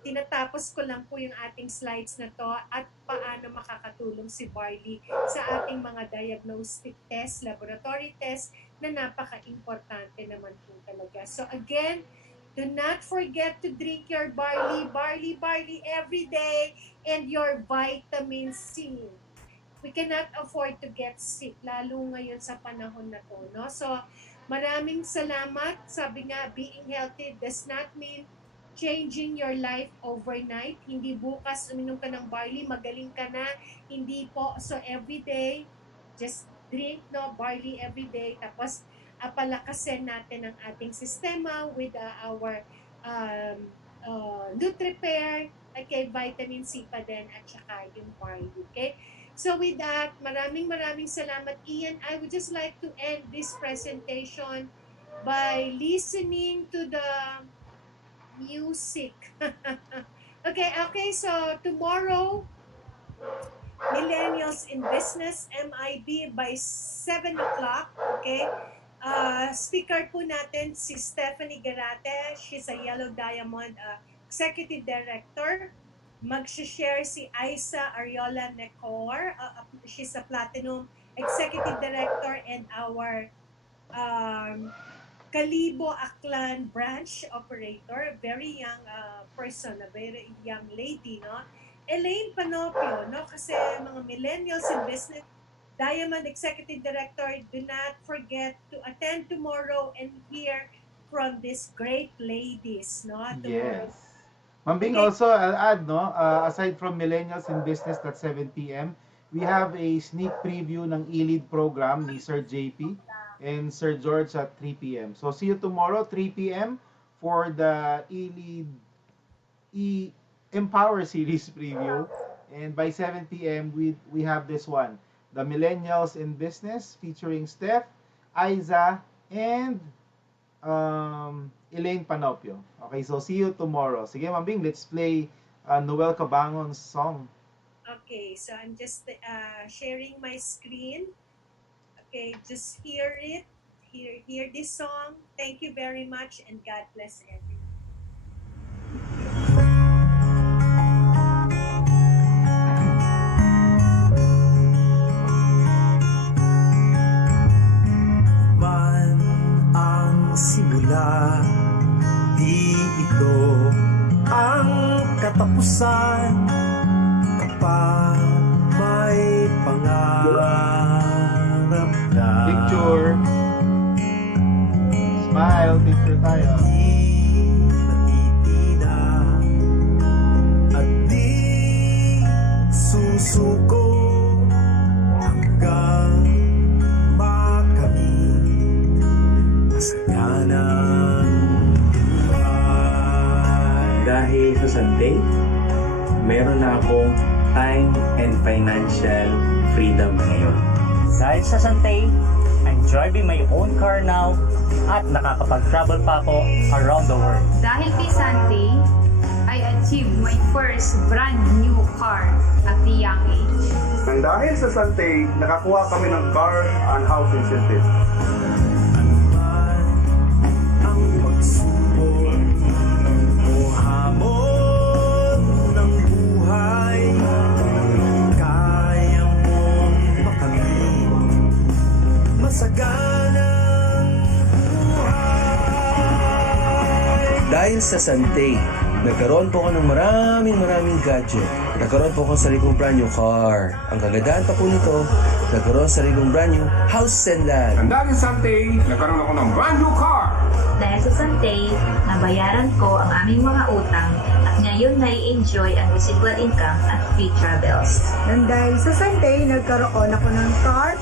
Tinatapos ko lang po yung ating slides na to at paano makakatulong si barley sa ating mga diagnostic test, laboratory test na napaka-importante naman po talaga. So again, do not forget to drink your barley every day, and your vitamin C. We cannot afford to get sick, lalo ngayon sa panahon na to, no? So, maraming salamat. Sabi nga, being healthy does not mean changing your life overnight. Hindi bukas uminom ka ng barley, magaling ka na. Hindi po. So, every day, just drink barley every day. Tapos, palakasin natin ang ating sistema with our Nutripair, okay, vitamin C pa din, at saka yung barley. Okay? So with that, maraming salamat, Ian. I would just like to end this presentation by listening to the music. Okay, so tomorrow, Millennials in Business, MIB, by 7 o'clock, okay? Speaker po natin si Stephanie Garate. She's a Yellow Diamond Executive Director. Mag-share si Aiza Ariola Necor. She's a Platinum Executive Director and our Kalibo Aklan Branch Operator. Very young person, a very young lady, no? Elaine Panopio, no? Kasi mga millennials in business, Diamond Executive Director, do not forget to attend tomorrow and hear from these great ladies, no? Tomorrow. Yes. Ma'am Bing, also, I'll add, no, aside from Millennials in Business at 7 p.m., we have a sneak preview ng e-lead program ni Sir JP and Sir George at 3 p.m. So, see you tomorrow, 3 p.m. for the e-lead Empower series preview. And by 7 p.m., we have this one, the Millennials in Business, featuring Steph, Aiza, and Elaine Panopio. Okay, so see you tomorrow. Sige, Ma'am Bing, let's play Noel Cabangon's song. Okay, so I'm just sharing my screen. Okay, just hear it. Hear this song. Thank you very much and God bless everyone. Man ang simula, di ito ang katapusan. Kapag may pangarap na Picture. Smile, picture tayo. di natitina at di susuko hanggang makamit masaganang buhay. Dahil sa Sunday, meron na akong time and financial freedom ngayon. Dahil sa Santay, I'm driving my own car now at nakakapag-travel pa ako around the world. Dahil kay Sunday, I achieved my first brand new car at the young age. Nang dahil sa Santay, nakakuha kami ng car and house incentive. Ang pagsubok o hamon ng buhay, kaya mong makamit masaganang buhay. Dahil sa Santay, nagkaroon po ako ng maraming gadget. Nagkaroon po ako sa sariling brand new car. Ang kagandahan pa po nito, nagkaroon sa sariling brand new house and land. Nang dahil sa Santay, nagkaroon ako ng brand new car. Dahil sa Santay, nabayaran ko ang aming mga utang at ngayon nai-enjoy ang residual income at free travels. Nang dahil sa Santay, nagkaroon ako ng car,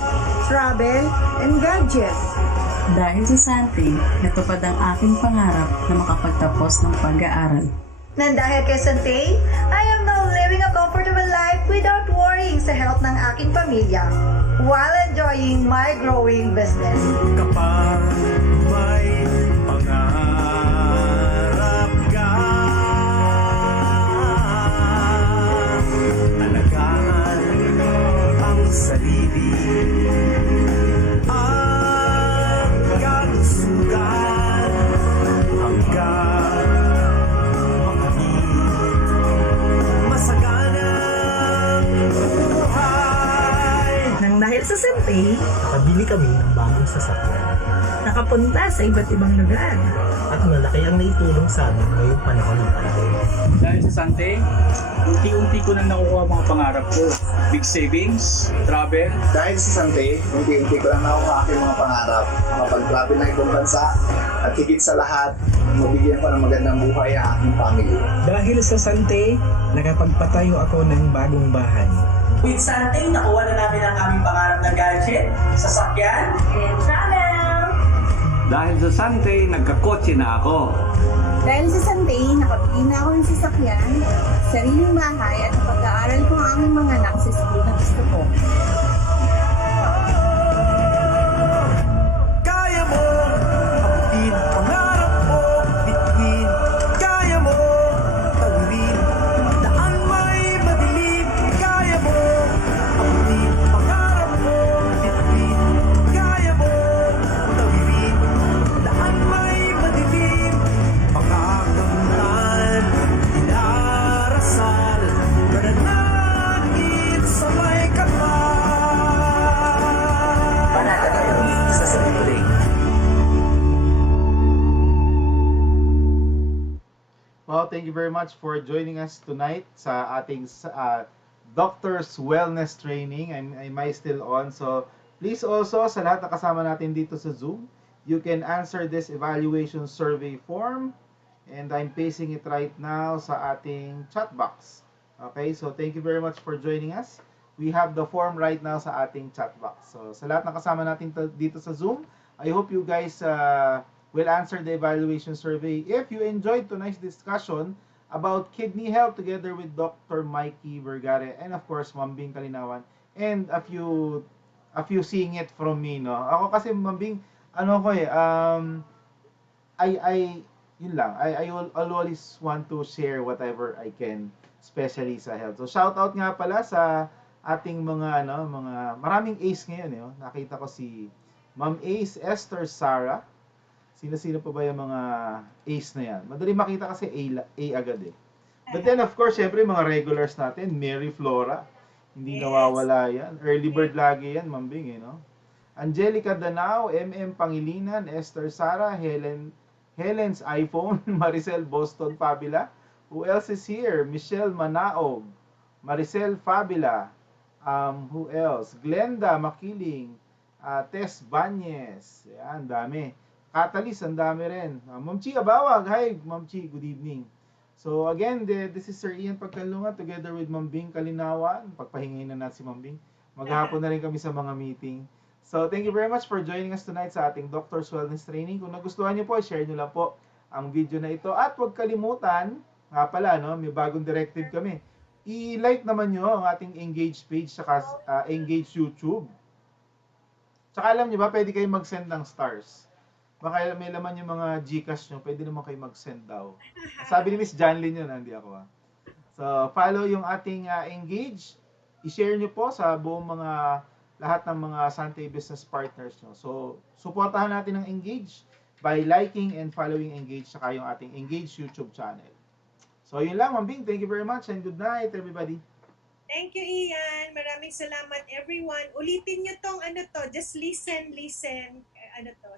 travel, and gadgets. Dahil sa Santay, natupad ang aking pangarap na makapagtapos ng pag-aaral. Nang dahil kay Santay, I am now living a comfortable life without worrying sa health ng aking pamilya while enjoying my growing business. Kapag may pangarap ka, alagaan ang sarili, ang kalusugan, hanggang makamit masaganang buhay. Nang dahil sa Santay, Nakabili kami ng bagong sasakyan nakapunta sa iba't ibang lugar. at malaki ang naitulong sa amin ngayong panahon ng pandemic. Dahil sa Santay, unti-unti ko nang nakukuha mga pangarap ko. Big savings, travel. Dahil sa Santay, unti-unti ko lang nakuha aking mga pangarap. Makapag-travel ng ibang bansa at higit sa lahat, mabigyan ko ng magandang buhay ang aking family. Dahil sa Santay, nakapagpatayo ako ng bagong bahay. With Santay, nakuha na namin ang aming pangarap na gadget, sasakyan, And travel! Dahil sa Santay, nagkakotse na ako. Dahil sa Sunday, nakabili na ako ng sasakyan, sariling bahay at pag-aaral ko ang aming mga anak sa school na gusto ko. Kaya mo abutin pangarap mo, bitbit. Kaya mo tawirin daan may madilim. Kaya mo abutin pangarap mo, bitbit. Kaya mo tawirin daan may madilim. Pagkakamtan, inarasal, mananagin sa may kapal. Panata ngayon sa Sunday. Well, thank you very much for joining us tonight sa ating Doctor's Wellness Training. Am I still on? So, please also, sa lahat na kasama natin dito sa Zoom, you can answer this evaluation survey form. And I'm pasting it right now sa ating chat box. Okay, so thank you very much for joining us. We have the form right now sa ating chat box. So, sa lahat na kasama natin dito sa Zoom, I hope you guys will answer the evaluation survey. If you enjoyed tonight's discussion about kidney health together with Dr. Mikey Vergara and of course Ma'am Bing Kalinawan and a few seeing it from me, no. Ako kasi Ma'am Bing, ano ko yun lang. I'll always want to share whatever I can, especially sa health. So shout out nga pala sa ating mga maraming ace ngayon, eh. Nakita ko si Ma'am Ace, Esther, Sarah. Sino-sino pa ba yung mga ace na yan? Madali makita kasi A agad eh. But then of course, syempre mga regulars natin, Mary Flora. Hindi nawawala yan. Early bird lagi yan, Ma'am Bing, no? Angelica Danao, MM Pangilinan, Esther Sara, Helen's iPhone, Maricel Boston Fabila. Who else is here? Michelle Manaog, Maricel Fabila. Who else? Glenda Makiling, Tess Banyes. Yan, dami. Catalyst, ang dami rin. Ma'am Chi Abawag. Hi, Ma'am Chi. Good evening. So again, this is Sir Ian Pagkalungan together with Ma'am Bing Kalinawan. Pagpahingin na natin si Ma'am Bing. Maghapon na rin kami sa mga meeting. So thank you very much for joining us tonight sa ating Doctor's Wellness Training. Kung nagustuhan niyo po, share niyo lang po ang video na ito. At huwag kalimutan, nga pala, no, may bagong directive kami. I-like naman nyo ang ating Engage page saka Engage YouTube. Tsaka alam niyo ba, pwede kayo mag-send ng stars. Baka may laman yung mga Gcash nyo, pwede naman kayo mag-send daw. Sabi ni Miss Janlyn yun, hindi ako. So, follow yung ating Engage. I-share nyo po sa buong lahat ng mga Sante business partners nyo. So, supportahan natin ang Engage by liking and following Engage saka yung ating Engage YouTube channel. So, yun lang, Ma'am Bing. Thank you very much and good night, everybody. Thank you, Ian. Maraming salamat, everyone. Ulitin nyo tong just listen.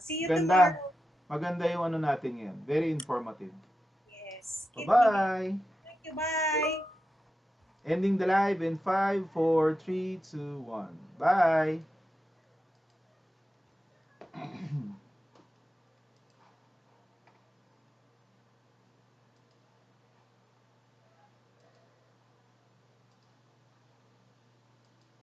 See you tomorrow. Maganda yung natin ngayon. Very informative. Yes. Bye-bye. Thank you, bye. Ending the live in 5, 4, 3, 2, 1. Bye.